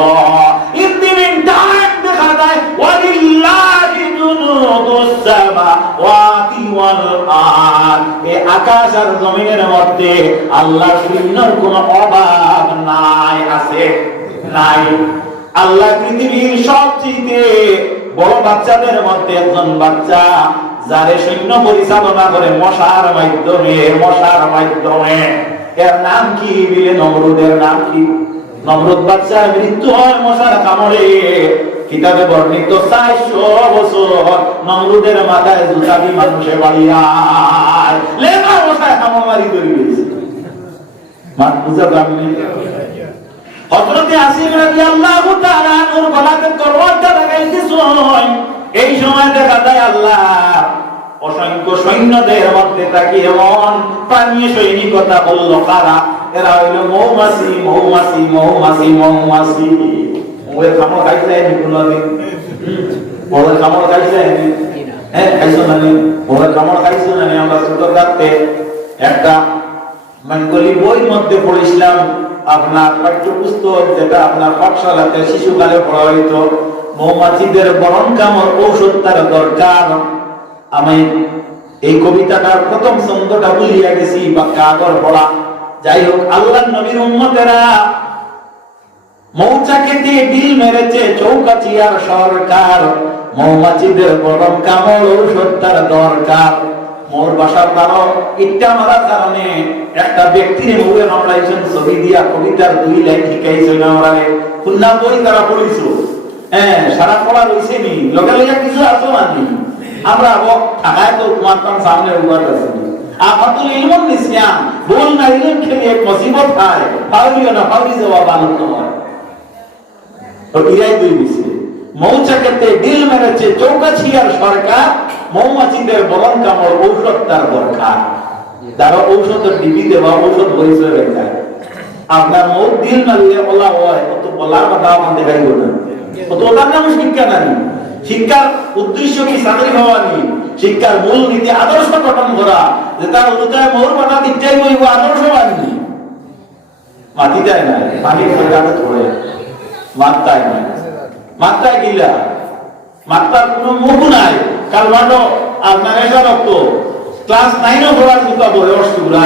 ইতিমিন টাইম দেখা যায়, ওয়ালিল্লাহি জুনুদুস সামাওয়াতি ওয়াল আরদ, এই আকাশ আর জমিনের মধ্যে আল্লাহর সৈন্যের কোনো অভাব নাই। আছে? নাই। আল্লাহ পৃথিবীর সবচেয়ে বড় বাচ্চাদের মধ্যে একজন বাচ্চা, যারে সৈন্য পরিচালনা করে মশার মাধ্যমে, এর নাম কি বলে? নমরুদের নাম কি? নমরুদ বাচ্চার মৃত্যু হয় মশার কামড়ে। কিতাবে বর্ণিত 400 বছর নমরুদের মাথায় জুতা দিয়ে মানুষে বাড়িয়ায় লেখা মশায় কামড় মারি ধরে গেছে। বুঝা যাবে? হযরত আসিম রাদিয়াল্লাহু তাআলা ওর গলাতে তরবারটা লাগাইতেছ, এই সময় দেখা যায় আল্লাহ অসংখ্য সৈন্যদের মধ্যে তাকে এমন প্রাণীয় সৈনিকতা বলল, কারা? এরা হইল মৌমাছি, মৌমাছি, মৌমাছি, মৌমাছি। ওই কামড় খাইছে কোনদিন? ওই কামড় খাইছে? হ্যাঁ, খাইছো না? ওই কামড় খাইছো না? আমরা ছোট থাকতে একটা মঙ্গলি বই মধ্যে পড়েছিলাম, আপনার পাঠ্যপুস্তক, যেটা আপনার পাঠশালাতে শিশুকালে পড়া হইতো, মৌমাছিদের বরণ কামড় ঔষধ তার দরকার। আমি এই কবিতাটার প্রথম ছন্দটা ভুলিয়া গেছি, বা কাগর পড়া। যাই হোক, আল্লাহর নবীর উম্মতেরা মৌচাকেতে ডিল মেরেছে চৌকাচিয়ার সরকার, মৌমাছিদের বরণ কামড় ঔষধ তার দরকার। মোর বাসার দ্বারা ইট্টা মারার কারণে একটা ব্যক্তির মুখে হামলাইছেন, ছবি দিয়া কবিতার 2 লাইন শিখাইছেন আমারে, খুলনা বই তারা পড়িছো, হ্যাঁ সারা পড়া রইছে নি, লগে লগে কিছু আসো মানি আমরা ঢাকায় তো তোমার কাম সামনে উবার আছে আফাতুল ইলম নিসিয়ান, বল না ইলম খেলে এক মুসিবত হয়, পাউলিও না পাউলি যাওয়া ভালো নয়। তো ইরাই দুই বিছে মৌচাকেতে ডিল মেরেছে চৌকাছিয়ার সরকার, মৌমাছিদের বলন কামড় ঔষধ তার দরকার, তারা ঔষধের ডিবি দেওয়া ঔষধ হয়েছে রেখায় আপনার মৌ দিল মারলে বলা হয়, অত বলার কথা আমাদের দেখাইব না, অত ওটার নাম শিক্ষা নানি। শিক্ষার উদ্দেশ্য কি চাকরি হওয়া নি, শিক্ষার মূল নীতি আদর্শ গঠন করা, যে তার অনুযায়ী মৌর পাতা দিকটাই বইব আদর্শ বানি মাটি দেয় না, পানি সরকারে ধরে মাত্রায় নাই, মাত্রায় গিলা মাত্রার কোনো মুখ নাই। কালমাটো আপনার এসা রক্ত ক্লাস 9 পড়ার দুটা বয়স চুরা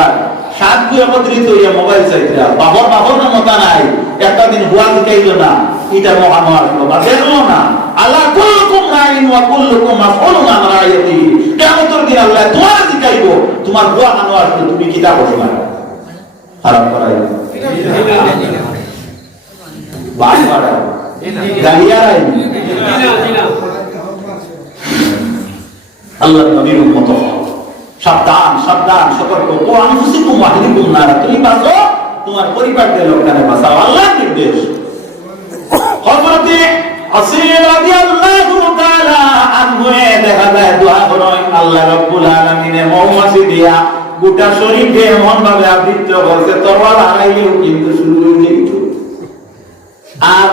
7 গুই একত্রিত হইয়া মোবাইল চাইছিলা, বাবর না মতা নাই, একটা দিন হুয়া দিকাইল না, এটা মহান আসলো বা দেখলো না। আল্লাহ কুল্লুকুম রাইন ওয়া কুল্লুকুম মাসউলুন আন রাইয়াতি, কিয়ামতের দিন আল্লাহ তোমার দিকাইব, তোমার হুয়া আনো আসলো তুমি কিটা বসলা হারাম করাই বাদ বাড়া দাঁড়িয়ারাই আল্লাহ নবীর উম্মত সাবধান সাবধান সতর্ক, ও আনফুসিকুম ওয়া আহলিকুম নারা, তুমি বাঁচো তোমার পরিবারকে লোকটারে বাঁচাও, আল্লাহর নির্দেশ। হযরতে আসির রাদিয়াল্লাহু তাআলা আনহু দেখা যায় দোয়া করেন, আল্লাহ রাব্বুল আলামিনের মৌমাছি দিয়া গোটা শরীরে এমন ভাবে আবৃত করছে, তরবাল হারাইলেও কিন্তু শুরু হয়ে যেত। আর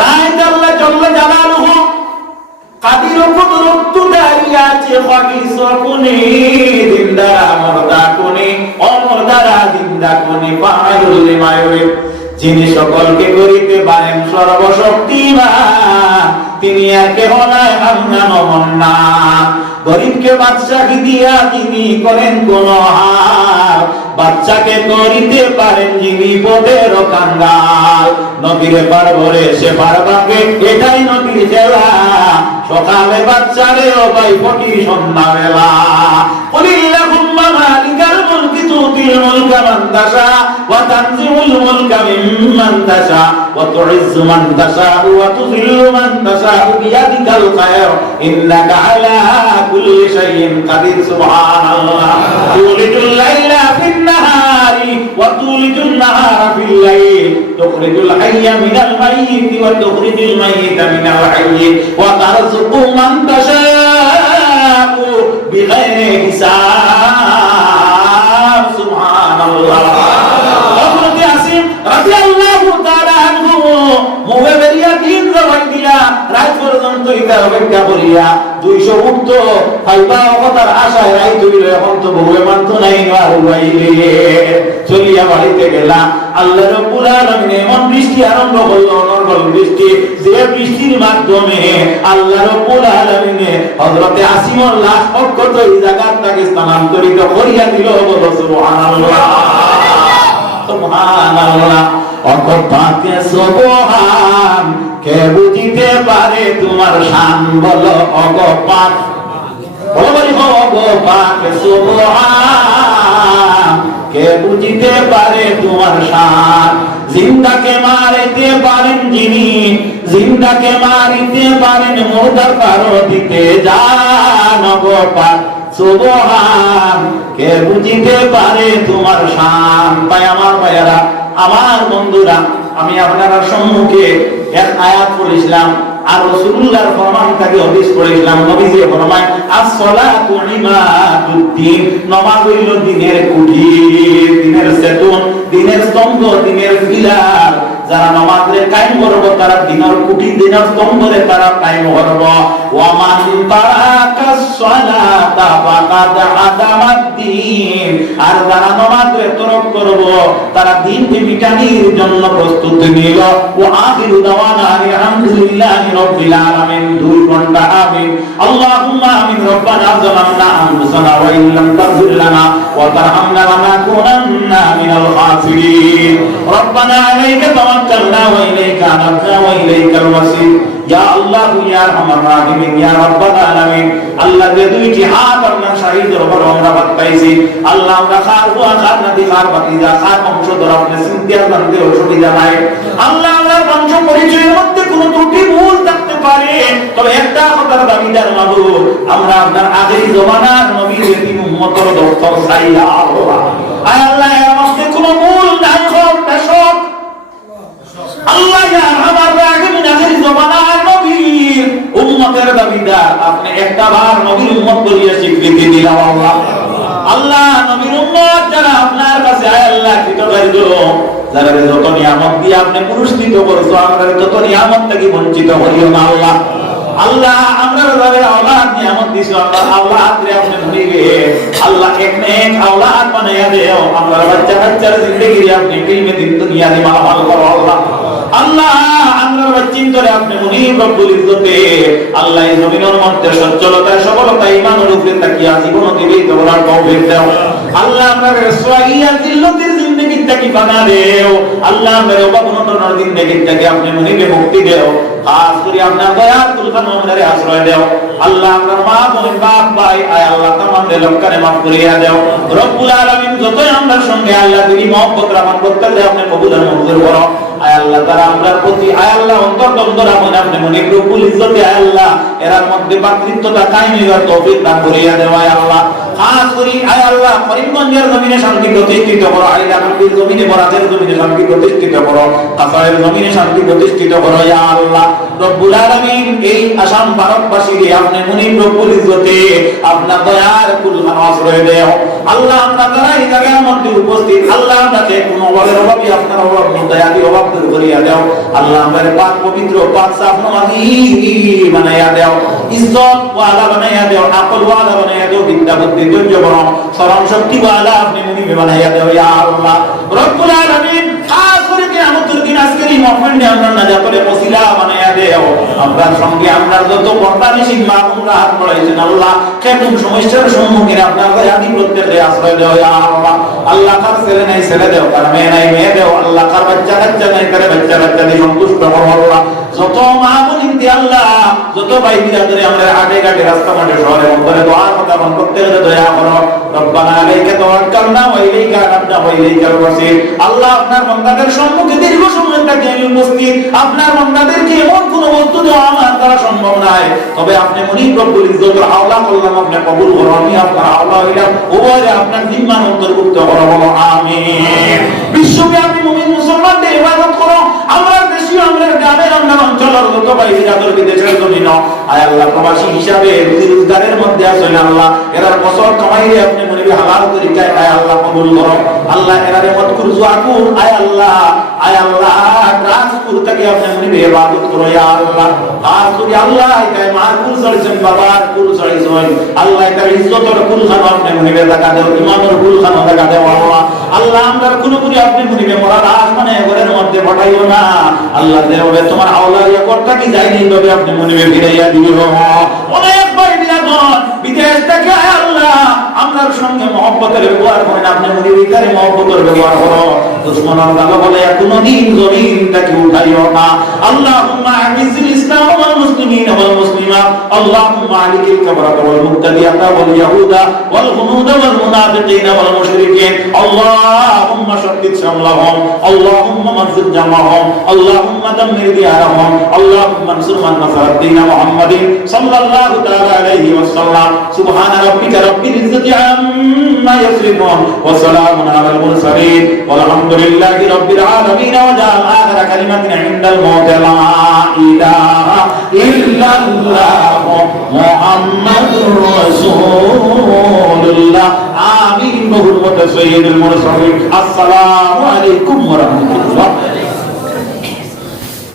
রাইত আল্লাহ জাল্লা জালালুহু কাদির কুদরত দাইয়াছে খাগিস কোনি জিন্দা মরদা কোনি অমরদারা জিন্দা কোনি ফাইলুল লিমা ইউরিদ, যিনি সকলকে করিতে পারেন সর্বশক্তিমান, তিনি আর কেহ নাই আমরা নমন্না। গরিবকে বাদশাহী দিয়া তিনি করেন কোন হার, বাচ্চাকে করিতে পারেন যিনি পথের কাঙ্গাল। নদীরে পার ভরে সে পার ভাঙে, এটাই নদীর খেলা, সকালে বাচ্চারে ও ভাই ফটি সন্ধ্যাবেলা। কুলিল্লাহুম্মা মালিকাল মুলকি তুতিল মুলকা মান তাশা ওয়া তানজিউল মুলকা মিম্মান তাশা ওয়া তুইজ্জু মান তাশা ওয়া তুযিল্লু মান তাশা বিয়াদিকাল খায়র ইন্নাকা আলা কুল্লি শাইইন কাদির। সুবহানাল্লাহ। তুলিজুল লাইলা ফিন নাহারি ওয়া তুলিজুন নাহারা ফিল লাইল, তুখরিজুল হাইয়্যা মিনাল মাইয়িত ওয়া তুখরিজুল মাইয়িতা মিনাল হাইয়্যি ওয়া তারযুকু মান তাশা বিগাইরি হিসাব। সুবহানাল্লাহ। হযরত আসিম রাদিয়াল্লাহু তাআলা আনহু মুহে বেরিয়া দিন জবাই দিয়া রাত পর্যন্ত ইদার অপেক্ষা করিয়া 200 উঠত ফাইবা অবতার আশায় রাত হইল, এখন তো বহুয়ে মানত নাই আর উড়াইলে চলিয়া বাড়িতে গেলা। আল্লাহ রাব্বুল আলামিন এমন বৃষ্টি আরম্ভ করল, অনর্গল বৃষ্টি, যে বৃষ্টির মাধ্যমে আল্লাহ রাব্বুল আলামিন হযরতে আসিমর লাশ অক্ষত এই জায়গাটাকে স্থানান্তরিত করিয়া দিল। বলো সুবহানাল্লাহ। সুবহানাল্লাহ। অকপাকে সুবহান, কে বুঝিতে পারে তোমার শান, বলো অগপাক, বলো অগপাকে সুবহান, কে বুঝিতে পারে তোমার শান। জিন্দাকে মারিতে পারেন যিনি, জিন্দাকে মারিতে পারেন, মুর্দার পারো দিতে জান। অগপাক সুবহান, কে বুঝিতে পারে তোমার শান। তাই আমার ভাইয়ারা, আমার বন্ধুরা, আমি আপনার সম্মুখে এক আয়াত পড়েছিলাম আর রাসূলুল্লাহর ফরমান থেকে হাদিস পড়েছিলাম। নবীজি ফরমায় as-সালাতু ইমাদুদ্দিন, নামাজ হইল দ্বীনের কুঠি, দ্বীনের সেতুন, দ্বীনের স্তম্ভ, দ্বীনের পিলার। যারা নামাজে কায়েম করবে তারা দ্বীনের কুঠি, দ্বীনের স্তম্ভে তারা কায়েম করবে। ওয়া মান তারাকাস সালাতা ফাকাদ আদামাদ-দ্বীন, আর যারা নামাজে তরক করবে তারা দ্বীনকে মিটানির জন্য প্রস্তুত নিল। ওয়া আখিরু দাওয়ানা আলহামদুলিল্লাহি রাব্বিল আলামিন। 2 ঘন্টা আমিন। আল্লাহুম্মা আমিন। রব্বানা যালামনা আনফুসানা ওয়া ইল্লাম তাগফির লানা ওয়া তারহামনা লানাকুনান্না মিনাল খাসিরিন। রব্বানা আলাইকা তাওয়াক্কালনা ওয়া ইলাইকা আনাবনা ওয়া ইলাইকাল মাসির। ইয়া আল্লাহ ইয়া আরহামার রাহিমিন ইয়া রাব্বাল আলামিন। আল্লাহ যে দুইটি হাত আপনার শাহীদের উপর আমরা পাইছি, আল্লাহ আমরা খার হুয়া খার নাদি খার বাতিজা খার বংশধর আপনি সিনতিয়া জানতে অসুবিধা নাই। আল্লাহ আমার বংশ পরিচয়ের মধ্যে কোনো ত্রুটি ভুল থাকতে পারে, তবে একটা কথার দাবিদার মাবুদ, আমরা আপনার আখেরি জমানার নবীর এতিম উম্মতের দস্তর সাইয়া আল্লাহ। আয় আল্লাহ এর মধ্যে কোনো ভুল নাই হোক বেশক আল্লাহ ইয়া আমার রাহিমিন আখেরি জমানার নবীর উম্মতের দাবিদার আপনি একটা বার নবীর উম্মত বলিয়া স্বীকৃতি দিলাম আল্লাহ। আল্লাহ নবীর উম্মত যারা আপনার কাছে আয় আল্লাহ কৃতকার্য, যারা যত নিয়ামত দিয়ে আপনি পুরস্কৃত করছো, আমরা যত নিয়ামত থেকে বঞ্চিত করিও না আল্লাহ। আল্লাহ আমরা যারা আওলাদ নিয়ামত দিছো, আমরা আওলাদ রে আপনি ভুলিবে আল্লাহ এক নেক আওলাদ বানাইয়া দেও। আমরা বাচ্চা বাচ্চার জিন্দেগি আপনি ইলমে দিন দুনিয়া দি মালামাল করো আল্লাহ। আল্লাহ আমরা চিন্তরে আপনি মুনিব রব্বুল ইজ্জতে আল্লাহ এই জমিনের মধ্যে সচ্ছলতা সবলতা ঈমানের উপরে তাকিয়া জীবন দিবে তোমরা তৌফিক দাও আল্লাহ। আমরা রাসূলিয়া জিল্লতির জিন্দেগি তাকি বানা দেও আল্লাহ। আমরা অবগুণতার জিন্দেগি তাকি আপনি মুনিবে মুক্তি দেও। খাস করে আপনার দয়ার কুলখান আমাদের আশ্রয় দেও আল্লাহ। আমরা মা বোন বাপ ভাই আয় আল্লাহ তামামদের লক্ষ্যে মাফ করিয়া দেও রব্বুল আলামিন। যতই আমরা সঙ্গে আল্লাহ দিদি মহব্বত রামান করতে দেও আপনি কবুল আর মঞ্জুর করো আয় আল্লাহ। তারা আমরার প্রতি আয় আল্লাহ অন্তর দন্তর আপনি মনে রব্বুল ইজ্জতে আয় আল্লাহ এরার মধ্যে ভাতৃত্বতা কায়েম হওয়ার তৌফিক দান করিয়া দেও আয় আল্লাহ। খাস করি আয় আল্লাহ করিমগঞ্জের জমিনে শান্তি প্রতিষ্ঠিত করো, আইলাকান্দির জমিনে বরাতের জমিনে শান্তি প্রতিষ্ঠিত করো, কাছাড়ের জমিনে শান্তি প্রতিষ্ঠিত করো ইয়া আল্লাহ রব্বুল আলামিন। এই আসাম ভারতবাসীকে আপনি মুনিব রব্বুল ইজ্জতে আপনার দয়ার কুলখান আশ্রয় দেও আল্লাহ। আমরা যারা এই জায়গার মধ্যে উপস্থিত আল্লাহ, আমরা যে কোনো অভাবের অভাবই আপনার অভাব দয়াদি অভাব দূর করিয়া দেও আল্লাহ। আমাদের পাক পবিত্র পাক সাফ নামাজি বানাইয়া দেও, ইজ্জত ওয়ালা বানাইয়া দেও, আকল ওয়ালা বানাইয়া দেও, বিদ্যা বুদ্ধি ধৈর্য বরং স্মরণ শক্তি ওয়ালা আপনি মুনিব বানাইয়া দেও ইয়া আল্লাহ রব্বুল আলামিন। খাস করে কিয়ামতের দিন আজকের এই মাহফিলে আমরা নাজাতের ওসিলা বানাইয়া দেও। আমরা সঙ্গে আমরা যত বর্তানিশীল মামুনরা হাত বাড়াইছেন আল্লাহ, কেমন সমস্যার সম্মুখীন আপনার দয়াদি প্রত্যেককে আশ্রয় দেও ইয়া আল্লাহ। আল্লাহ কার ছেলে নাই ছেলে দেও, কার মেয়ে নাই মেয়ে দেও আল্লাহ, কার বাচ্চা কাচ্চা নাই কার বাচ্চা কাচ্চা দিয়ে সন্তুষ্ট করো আল্লাহ। যত মামুন ইনতি আল্লাহ, যত ভাই বিরাদরে আমরা আটে ঘাটে রাস্তা মাঠে শহরে মধ্যে দোয়ার কথা মন প্রত্যেককে দয়া করো। রব্বানা আলাইকা তাওয়াক্কালনা ওয়া ইলাইকা আনাবনা ওয়া ইলাইকাল মাসির। আল্লাহ আপনার বান্দাদের সম্মুখে দীর্ঘ সময় থেকে উপস্থিত আপনার বান্দাদেরকে এমন কোন বস্তু দেওয়া আমার দ্বারা সম্ভব নাই, তবে আপনি মুনিব রব্বুল ইজ্জতের আওলা করলাম আপনি কবুল করুন। আমি আপনার আওলা হইলাম, উভয়ে আপনার জিম্মার অন্তর্ভুক্ত করো বলো আমিন। বিশ্বব্যাপী মুমিন মুসলমানদের ইবাদত করো। আমরা দেশি আমরা গ্রামের আমরা অঞ্চলের যত ভাই বিরাদর বিদেশের জমিন আয় আল্লাহ প্রবাসী হিসাবে রুজি রোজগারের মধ্যে আছেন আল্লাহ, এরার বছর কামাইলে আপনি মুনিব হালাল তরিকায় আয় আল্লাহ কবুল করো আল্লাহ। এরারে মতকুর জুয়াকুর আয় আল্লাহ রাজপুর থেকে আপনি মুনিব ইবাদত করো ইয়া আল্লাহ। আর তুমি আল্লাহ এটাই মার কুল চড়ছেন বাবার কুল চড়ছেন আল্লাহ, এটা ইজ্জতের কুল খান আপনি মুনিবে দেখা দেও, ইমানের কুল খান দেখা দেও আল্লাহ। আল্লাহ আমরা কোনো করে আপনি মুনিবে মরা লাশ মানে ঘরের মধ্যে পাঠাইও না আল্লাহ। দেবে তোমার আওলাদ করতে কি যায়নি, তবে আপনি মুনিবে ফিরাইয়া দিও। অনেক ভাই বিরাদন বিদেশ থেকে আল্লাহ আমরার সঙ্গে মহব্বতের ব্যবহার করেন, আপনি মুনিবিকারে মহব্বতের ব্যবহার করো। দুশমন আল্লাহ বলে কোনদিন জমিনটাকে উঠাইও না। আল্লাহুম্মা আ'ইজিল ইসলাম ওয়াল মুসলিমিন ওয়াল মুসলিমাত, আল্লাহুম্মা আলিকিল কাফারাত ওয়াল মুবতাদিআত ওয়াল ইয়াহুদা ওয়াল গুনুদ ওয়াল মুনাফিকিন ওয়াল মুশরিকিন, আল্লাহুম্মা শাদ্দিদ শামলাহুম, আল্লাহুম্মা মাযিদ জামাহুম, আল্লাহুম্মা দাম্মির দিয়ারহুম, আল্লাহুম্মা আনসুর মান নাসারা দ্বীন মুহাম্মাদিন সাল্লাল্লাহু তাআলা আলাইহি ওয়াসাল্লাম। সুবহানা রাব্বিকা রাব্বিল ইজ্জাতি আম্মা ইয়াসিফুন ওয়া সালামুন আলাল মুরসালিন ওয়ালহামদুলিল্লাহি রাব্বিল আলামিন। ওয়া জাআল আখিরা কালিমাতিন ইনদাল মাউত লা ইলাহা ইল্লাল্লাহু মুহাম্মাদুর রাসূলুল্লাহ। আমিন। বহু সাইয়্যিদুল মুরসালিন। আসসালামু আলাইকুম ওয়া রাহমাতুল্লাহ।